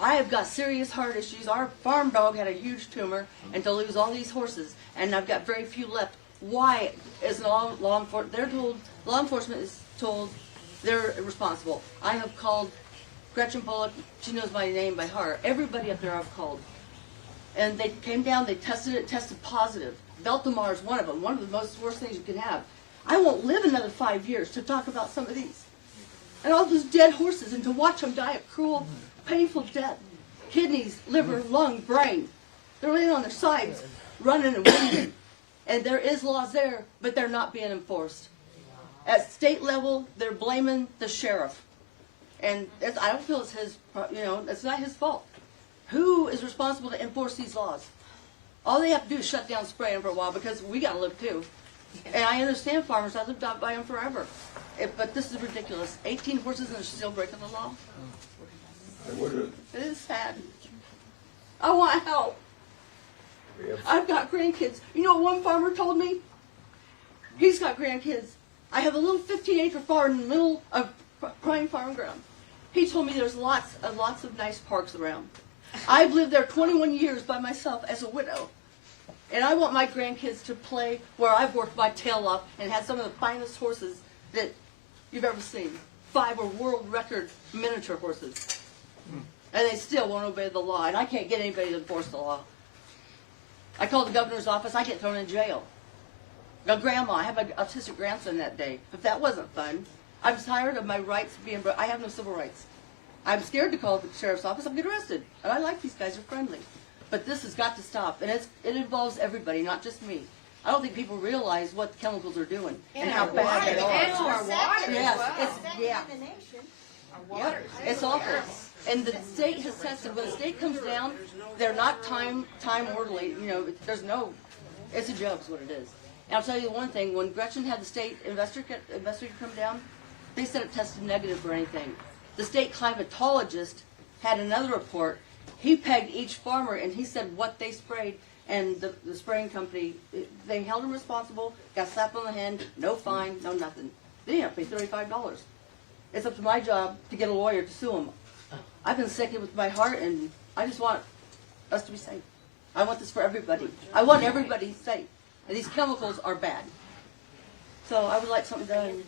I have got serious heart issues. Our farm dog had a huge tumor, and to lose all these horses, and I've got very few left. Why isn't all law enforcement? They're told, law enforcement is told they're responsible. I have called Gretchen Bullock. She knows my name by heart. Everybody up there I've called, and they came down. They tested it. Tested positive. Beltamar is one of them. One of the most worst things you can have. I won't live another 5 years to talk about some of these, and all those dead horses, and to watch them die a cruel, painful death. Kidneys, liver, lung, brain. They're laying on their sides, running and wounded. And there is laws there, but they're not being enforced. At state level, they're blaming the sheriff. And I don't feel it's his, it's not his fault. Who is responsible to enforce these laws? All they have to do is shut down spraying for a while because we got to live too. And I understand farmers. I lived out by them forever. But this is ridiculous. 18 horses and they're still breaking the law. It is sad. I want help. I've got grandkids. You know what one farmer told me? He's got grandkids. I have a little 15-acre farm in the middle of prime farm ground. He told me there's lots of nice parks around. I've lived there 21 years by myself as a widow. And I want my grandkids to play where I've worked my tail off and had some of the finest horses that you've ever seen. 5 are world record miniature horses. And they still won't obey the law. And I can't get anybody to enforce the law. I called the governor's office. I get thrown in jail. Now, Grandma, I have an autistic grandson that day. If that wasn't fun, I'm tired of my rights being I have no civil rights. I'm scared to call the sheriff's office. I'm getting arrested. And I like these guys. They're friendly. But this has got to stop. And it involves everybody, not just me. I don't think people realize what the chemicals are doing and how bad they are. And our water Yes, as well. Yeah, it's awful. And the state has tested. When the state comes down, they're not time orderly. It's a joke is what it is. And I'll tell you one thing, when Gretchen had the state investigator come down, they said it tested negative for anything. The state climatologist had another report. He pegged each farmer and he said what they sprayed, and the spraying company, they held him responsible, got slapped on the hand, no fine, no nothing. They didn't have to pay $35. It's up to my job to get a lawyer to sue him. I've been sick with my heart, and I just want us to be safe. I want this for everybody. I want everybody safe. And these chemicals are bad. So I would like something done.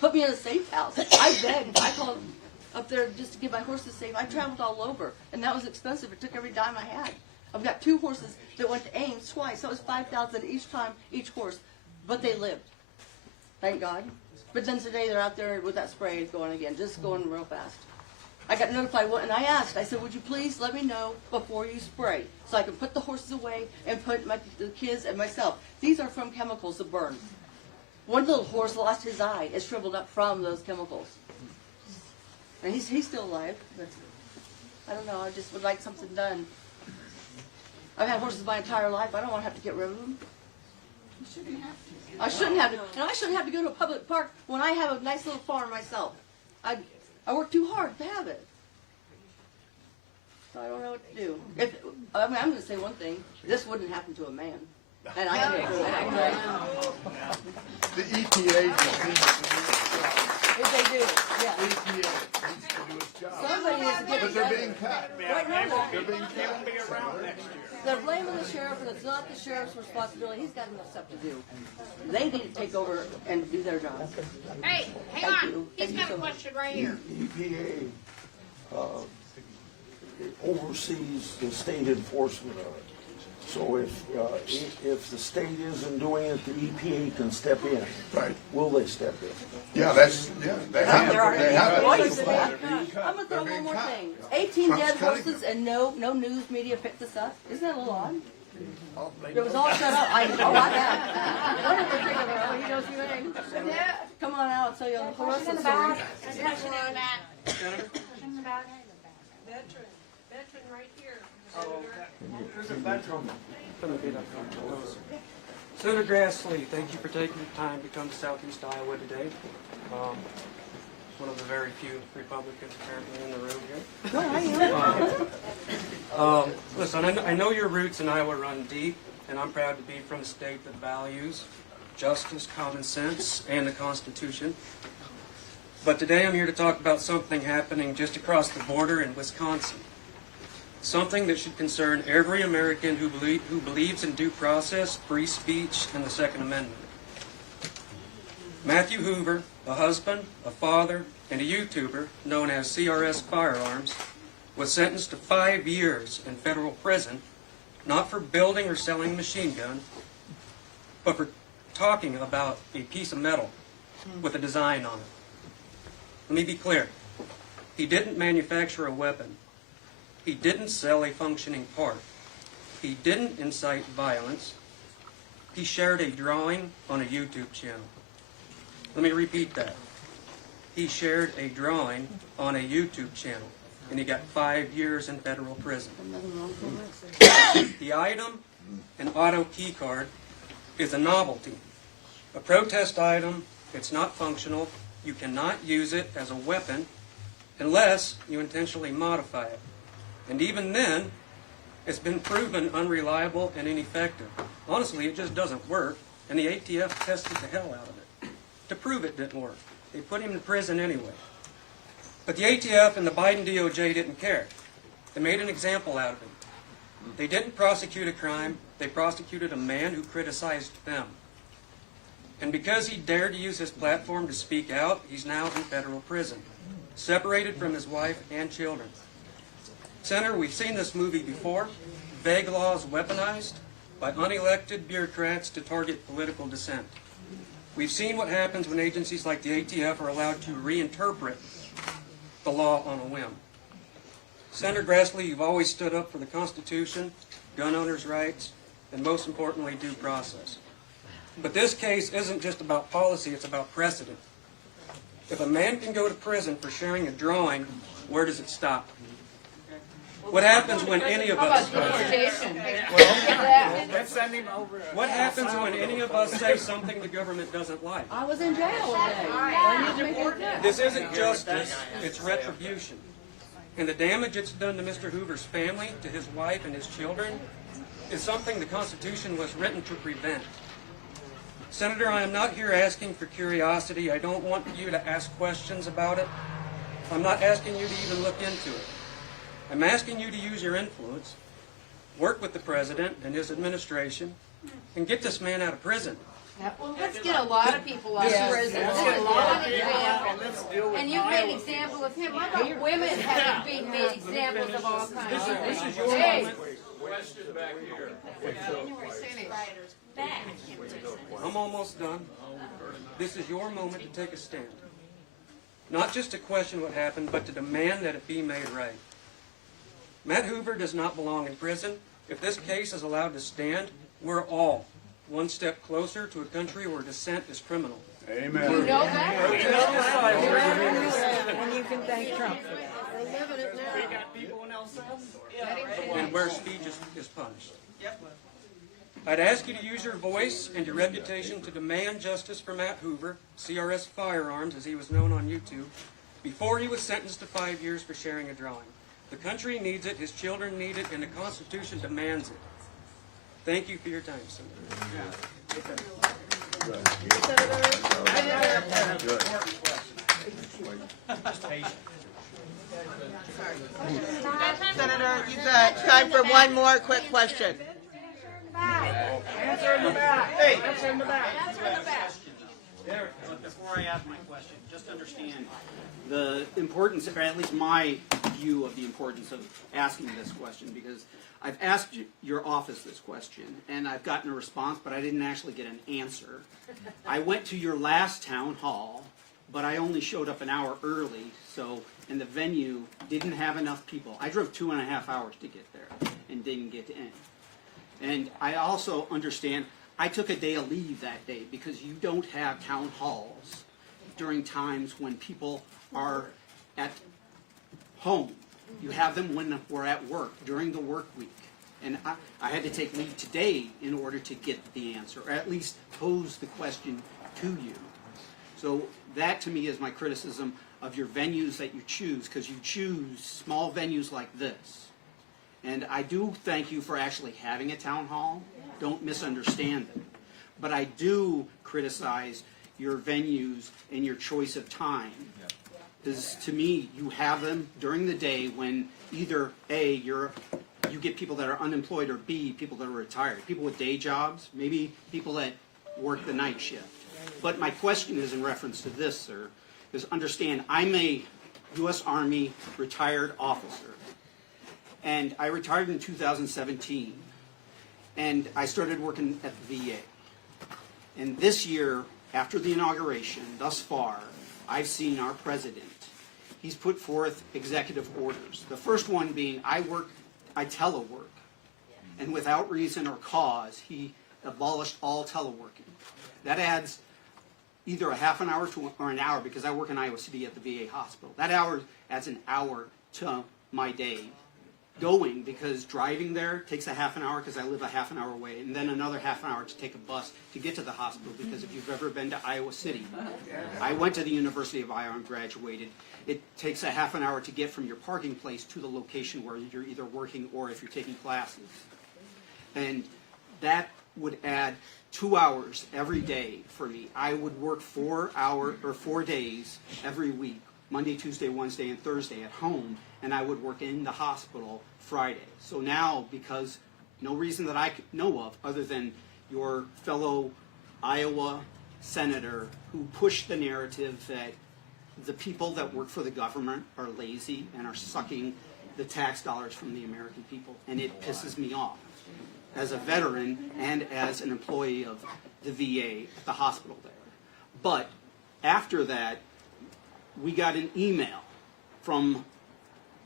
Put me in a safe house. I begged. I called up there just to get my horses safe. I traveled all over, and that was expensive. It took every dime I had. I've got 2 horses that went to Ames twice. That was $5,000 each time, each horse. But they lived. Thank God. But then today they're out there with that spray going again, just going real fast. I got notified, and I asked, I said, would you please let me know before you spray so I can put the horses away and put the kids and myself. These are from chemicals that burn. One little horse lost his eye. It shriveled up from those chemicals. And he's still alive, but I don't know, I just would like something done. I've had horses my entire life. I don't want to have to get rid of them. You shouldn't have to. I shouldn't have to, and I shouldn't have to go to a public park when I have a nice little farm myself. I work too hard to have it. So I don't know what to do. I'm going to say one thing. This wouldn't happen to a man. And I can't do that. The EPA just needs to do its job. If they do, yeah. The EPA needs to do its job. Somebody needs to get But they're together. being cut. Right now, They're being cut. they're blaming the sheriff, and it's not the sheriff's responsibility. He's got enough stuff to do. They need to take over and do their job. Hey, hang Thank on. you. He's Thank got you a so much. question right here. The EPA oversees the state enforcement of it. So if the state isn't doing it, the EPA can step in. Right. Will they step in? Yeah, they have. They have. I'm going to throw one more thing. 18 dead horses and no news media picked this up. Isn't that a little odd? It was all set up. I have. One of the things about, he knows your name. Come on out, I'll tell you a horrific story. Question in the back. Senator? In the back. Veteran right here. There's a veteran. Senator Grassley, thank you for taking the time to come to Southeast Iowa today. One of the very few Republicans apparently in the room here. Listen, I know your roots in Iowa run deep, and I'm proud to be from a state that values justice, common sense, and the Constitution. But today I'm here to talk about something happening just across the border in Wisconsin. Something that should concern every American who believes in due process, free speech, and the Second Amendment. Matthew Hoover, a husband, a father, and a YouTuber known as CRS Firearms, was sentenced to 5 years in federal prison, not for building or selling a machine gun, but for talking about a piece of metal with a design on it. Let me be clear. He didn't manufacture a weapon. He didn't sell a functioning part. He didn't incite violence. He shared a drawing on a YouTube channel. Let me repeat that. He shared a drawing on a YouTube channel, and he got 5 years in federal prison. The item, an auto key card, is a novelty. A protest item, it's not functional. You cannot use it as a weapon unless you intentionally modify it. And even then, it's been proven unreliable and ineffective. Honestly, it just doesn't work, and the ATF tested the hell out of it to prove it didn't work. They put him in prison anyway. But the ATF and the Biden DOJ didn't care. They made an example out of him. They didn't prosecute a crime. They prosecuted a man who criticized them. And because he dared to use his platform to speak out, he's now in federal prison, separated from his wife and children. Senator, we've seen this movie before. Vague laws weaponized by unelected bureaucrats to target political dissent. We've seen what happens when agencies like the ATF are allowed to reinterpret the law on a whim. Senator Grassley, you've always stood up for the Constitution, gun owners' rights, and most importantly, due process. But this case isn't just about policy, it's about precedent. If a man can go to prison for sharing a drawing, where does it stop? What happens when any of us... What happens when any of us say something the government doesn't like? I was in jail today. This isn't justice, it's retribution. And the damage it's done to Mr. Hoover's family, to his wife and his children, is something the Constitution was written to prevent. Senator, I am not here asking for curiosity. I don't want you to ask questions about it. I'm not asking you to even look into it. I'm asking you to use your influence, work with the President and his administration, and get this man out of prison. Well, let's get a lot of people out of prison. There's a lot of examples. And you made an example of him. What about women having been made examples of all kinds? This is your moment. Question back here. I'm almost done. This is your moment to take a stand. Not just to question what happened, but to demand that it be made right. Matt Hoover does not belong in prison. If this case is allowed to stand, we're all one step closer to a country where dissent is criminal. Amen. You know that? And you can thank Trump for that. We got people in El And where speech is punished. I'd ask you to use your voice and your reputation to demand justice for Matt Hoover, CRS Firearms, as he was known on YouTube, before he was sentenced to 5 years for sharing a drawing. The country needs it, his children need it, and the Constitution demands it. Thank you for your time, Senator. Senator, you've got time for one more quick question. Answer in the back. Hey, answer in the back. Before I ask my question, just understand the importance, or at least my view of the importance of asking this question, because I've asked your office this question, and I've gotten a response, but I didn't actually get an answer. I went to your last town hall, but I only showed up an hour early, and the venue didn't have enough people. I drove 2.5 hours to get there and didn't get in. And I also understand I took a day of leave that day because you don't have town halls during times when people are at home. You have them when we're at work, during the work week. And I had to take leave today in order to get the answer, or at least pose the question to you. So that to me is my criticism of your venues that you choose, because you choose small venues like this. And I do thank you for actually having a town hall. Don't misunderstand it. But I do criticize your venues and your choice of time. Because to me, you have them during the day when either A, you get people that are unemployed, or B, people that are retired. People with day jobs, maybe people that work the night shift. But my question is in reference to this, sir, is understand I'm a U.S. Army retired officer. And I retired in 2017. And I started working at the VA. And this year, after the inauguration, thus far, I've seen our president. He's put forth executive orders. The first one being, I telework. and without reason or cause, he abolished all teleworking. That adds either a half an hour or an hour, because I work in Iowa City at the VA hospital. That hour adds an hour to my day going, because driving there takes a half an hour because I live a half an hour away, and then another half an hour to take a bus to get to the hospital, because if you've ever been to Iowa City, I went to the University of Iowa and graduated. It takes a half an hour to get from your parking place to the location where you're either working or if you're taking classes. And that would add 2 hours every day for me. I would work 4 days every week, Monday, Tuesday, Wednesday, and Thursday at home, and I would work in the hospital Friday. So now, because no reason that I know of other than your fellow Iowa senator who pushed the narrative that the people that work for the government are lazy and are sucking the tax dollars from the American people, and it pisses me off as a veteran and as an employee of the VA, the hospital there. But after that, we got an email from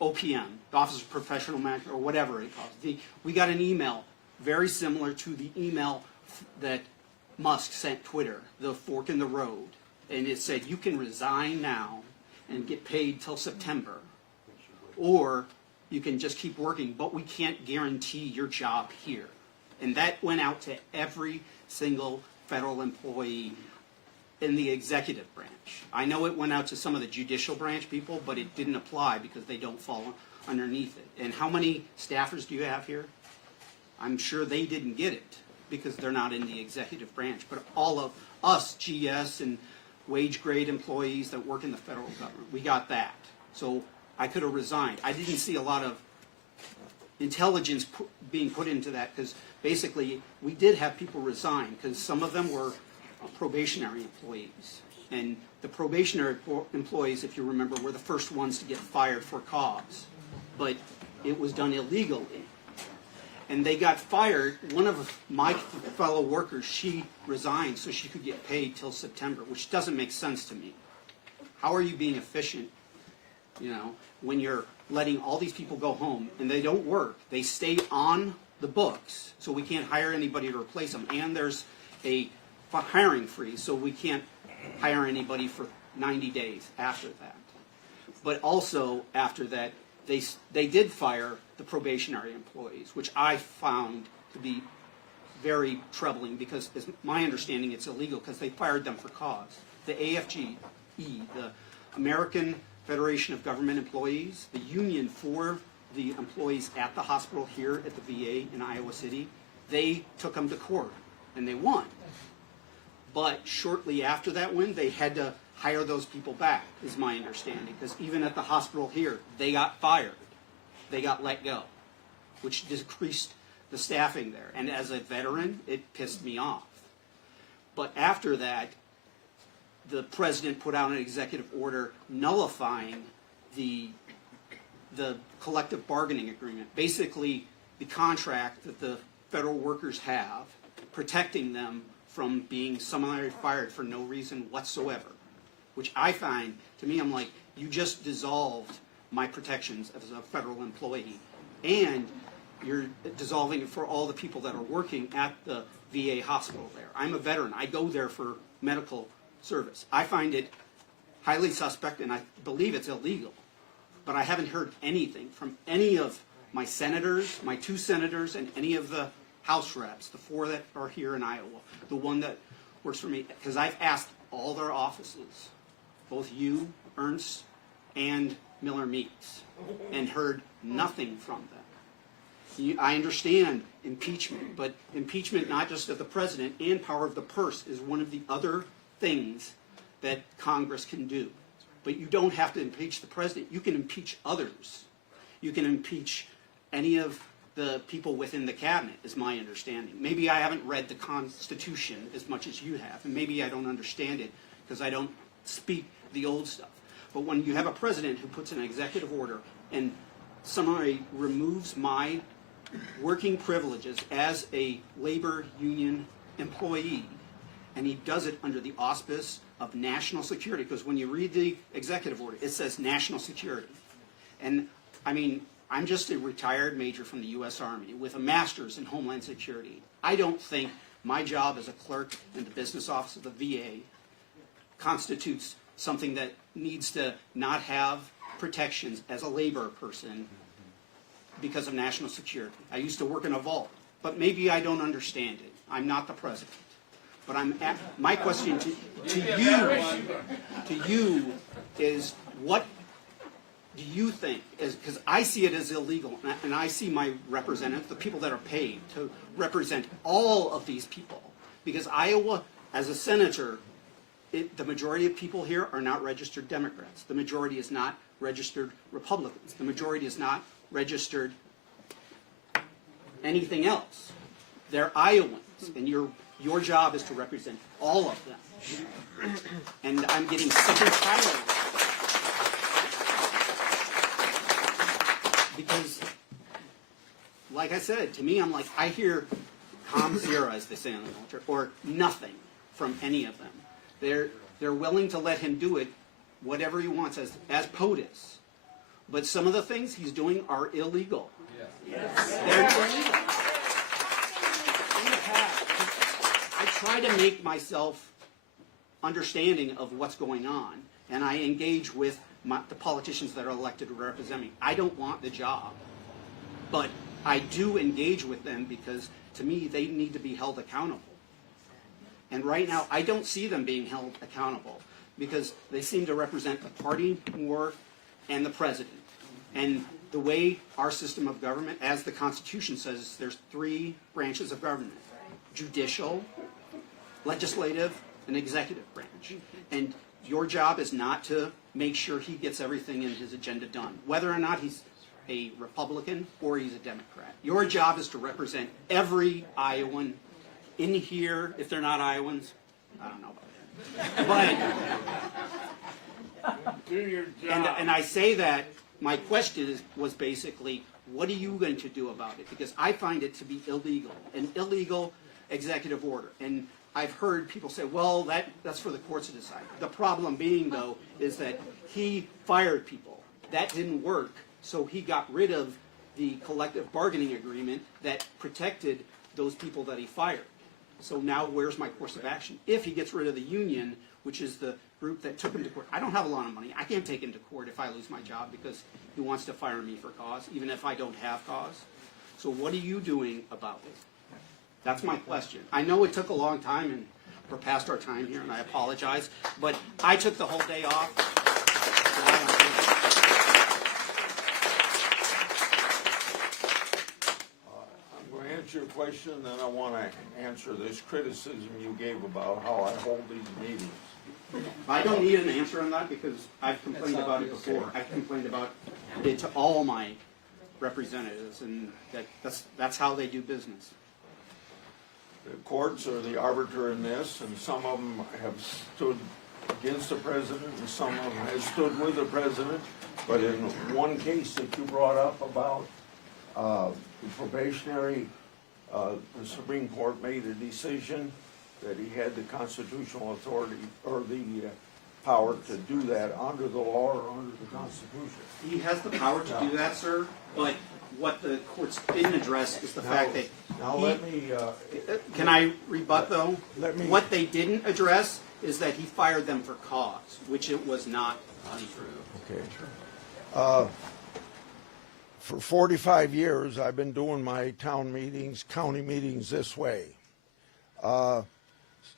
OPM, the Office of Professional Management, or whatever it calls. We got an email very similar to the email that Musk sent Twitter, the fork in the road. And it said, you can resign now and get paid till September, or you can just keep working, but we can't guarantee your job here. And that went out to every single federal employee in the executive branch. I know it went out to some of the judicial branch people, but it didn't apply because they don't fall underneath it. And how many staffers do you have here? I'm sure they didn't get it because they're not in the executive branch. But all of us, GS and wage grade employees that work in the federal government, we got that. So I could have resigned. I didn't see a lot of intelligence being put into that, because basically we did have people resign because some of them were probationary employees. And the probationary employees, if you remember, were the first ones to get fired for cause. But it was done illegally. And they got fired. One of my fellow workers, she resigned so she could get paid till September, which doesn't make sense to me. How are you being efficient, when you're letting all these people go home and they don't work? They stay on the books, so we can't hire anybody to replace them. And there's a hiring freeze, so we can't hire anybody for 90 days after that. But also after that, they did fire the probationary employees, which I found to be very troubling, because as my understanding, it's illegal because they fired them for cause. The AFGE, the American Federation of Government Employees, the union for the employees at the hospital here at the VA in Iowa City, they took them to court and they won. But shortly after that win, they had to hire those people back, is my understanding, because even at the hospital here, they got fired. They got let go, which decreased the staffing there. And as a veteran, it pissed me off. But after that, the president put out an executive order nullifying the collective bargaining agreement, basically the contract that the federal workers have, protecting them from being summarily fired for no reason whatsoever, which I find, to me, I'm like, you just dissolved my protections as a federal employee, and you're dissolving it for all the people that are working at the VA hospital there. I'm a veteran. I go there for medical service. I find it highly suspect, and I believe it's illegal. But I haven't heard anything from any of my senators, my 2 senators, and any of the House reps, the 4 that are here in Iowa, the one that works for me, because I've asked all their offices, both you, Ernst, and Miller Meeks, and heard nothing from them. I understand impeachment, but impeachment not just of the president and power of the purse is one of the other things that Congress can do. But you don't have to impeach the president. You can impeach others. You can impeach any of the people within the cabinet, is my understanding. Maybe I haven't read the Constitution as much as you have, and maybe I don't understand it because I don't speak the old stuff. But when you have a president who puts an executive order and summarily removes my working privileges as a labor union employee, and he does it under the auspice of national security, because when you read the executive order, it says national security. And I mean, I'm just a retired major from the U.S. Army with a master's in Homeland Security. I don't think my job as a clerk in the business office of the VA constitutes something that needs to not have protections as a labor person because of national security. I used to work in a vault, but maybe I don't understand it. I'm not the president. But my question to you is, what do you think? Because I see it as illegal, and I see my representatives, the people that are paid to represent all of these people. Because Iowa, as a senator, the majority of people here are not registered Democrats. The majority is not registered Republicans. The majority is not registered anything else. They're Iowans, and your job is to represent all of them. And I'm getting sick and tired of it. Because, like I said, to me, I'm like, I hear zero, as they say on the culture, or nothing from any of them. They're willing to let him do it, whatever he wants, as POTUS. But some of the things he's doing are illegal. Yes. They're illegal. I try to make myself understanding of what's going on, and I engage with the politicians that are elected to represent me. I don't want the job, but I do engage with them because, to me, they need to be held accountable. And right now, I don't see them being held accountable because they seem to represent the party more and the president. And the way our system of government, as the Constitution says, there's 3 branches of government: judicial, legislative, and executive branch. And your job is not to make sure he gets everything in his agenda done, whether or not he's a Republican or he's a Democrat. Your job is to represent every Iowan in here. If they're not Iowans, I don't know about that. Do your job. And I say that, my question was basically, what are you going to do about it? Because I find it to be illegal, an illegal executive order. And I've heard people say, well, that's for the courts to decide. The problem being, though, is that he fired people. That didn't work, so he got rid of the collective bargaining agreement that protected those people that he fired. So now where's my course of action? If he gets rid of the union, which is the group that took him to court. I don't have a lot of money. I can't take him to court if I lose my job because he wants to fire me for cause, even if I don't have cause. So what are you doing about it? That's my question. I know it took a long time, and we're past our time here, and I apologize, but I took the whole day off. I'm going to answer your question, and then I want to answer this criticism you gave about how I hold these meetings. I don't need an answer on that because I've complained about it before. I've complained about it to all my representatives, and that's how they do business. The courts are the arbiter in this, and some of them have stood against the president, and some of them have stood with the president. But in one case that you brought up about the probationary, the Supreme Court made a decision that he had the constitutional authority or the power to do that under the law or under the Constitution. He has the power to do that, sir, but what the courts didn't address is the fact that can I rebut, though? What they didn't address is that he fired them for cause, which it was not untrue. Okay. For 45 years, I've been doing my town meetings, county meetings this way.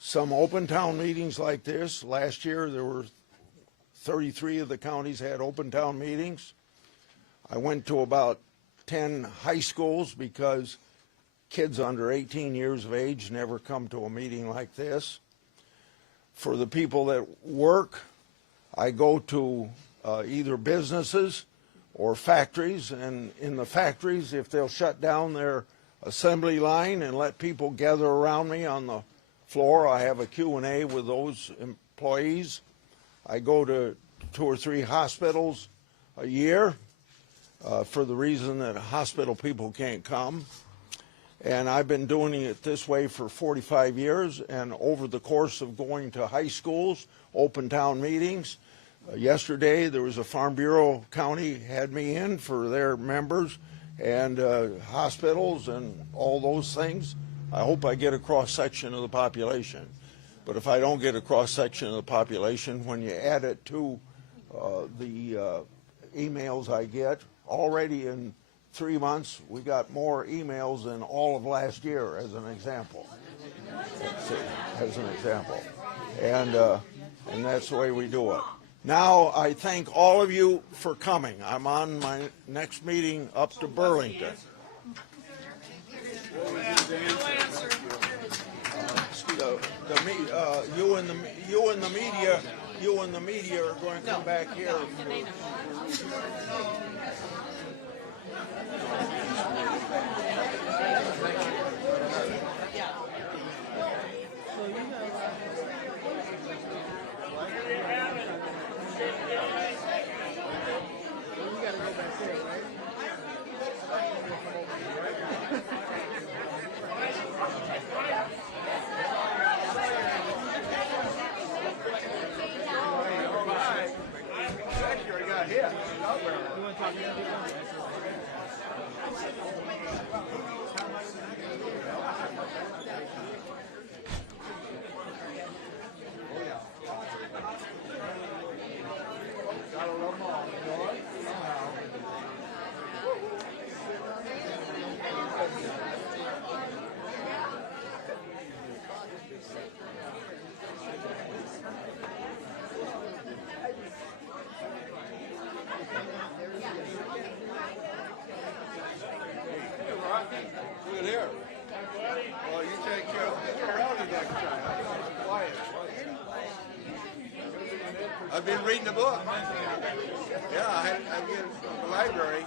Some open town meetings like this. Last year, there were 33 of the counties had open town meetings. I went to about 10 high schools because kids under 18 years of age never come to a meeting like this. For the people that work, I go to either businesses or factories, and in the factories, if they'll shut down their assembly line and let people gather around me on the floor, I have a Q&A with those employees. I go to 2 or 3 hospitals a year for the reason that hospital people can't come. And I've been doing it this way for 45 years, and over the course of going to high schools, open town meetings, Yesterday, there was a Farm Bureau county had me in for their members and hospitals and all those things. I hope I get a cross-section of the population. But if I don't get a cross-section of the population, when you add it to the emails I get, already in 3 months, we got more emails than all of last year, as an example. And that's the way we do it. Now, I thank all of you for coming. I'm on my next meeting up to Burlington. You and the media are going to come back here. Look at here. Well, you take care of it next time. Quiet. I've been reading the book. Yeah, I've been in the library.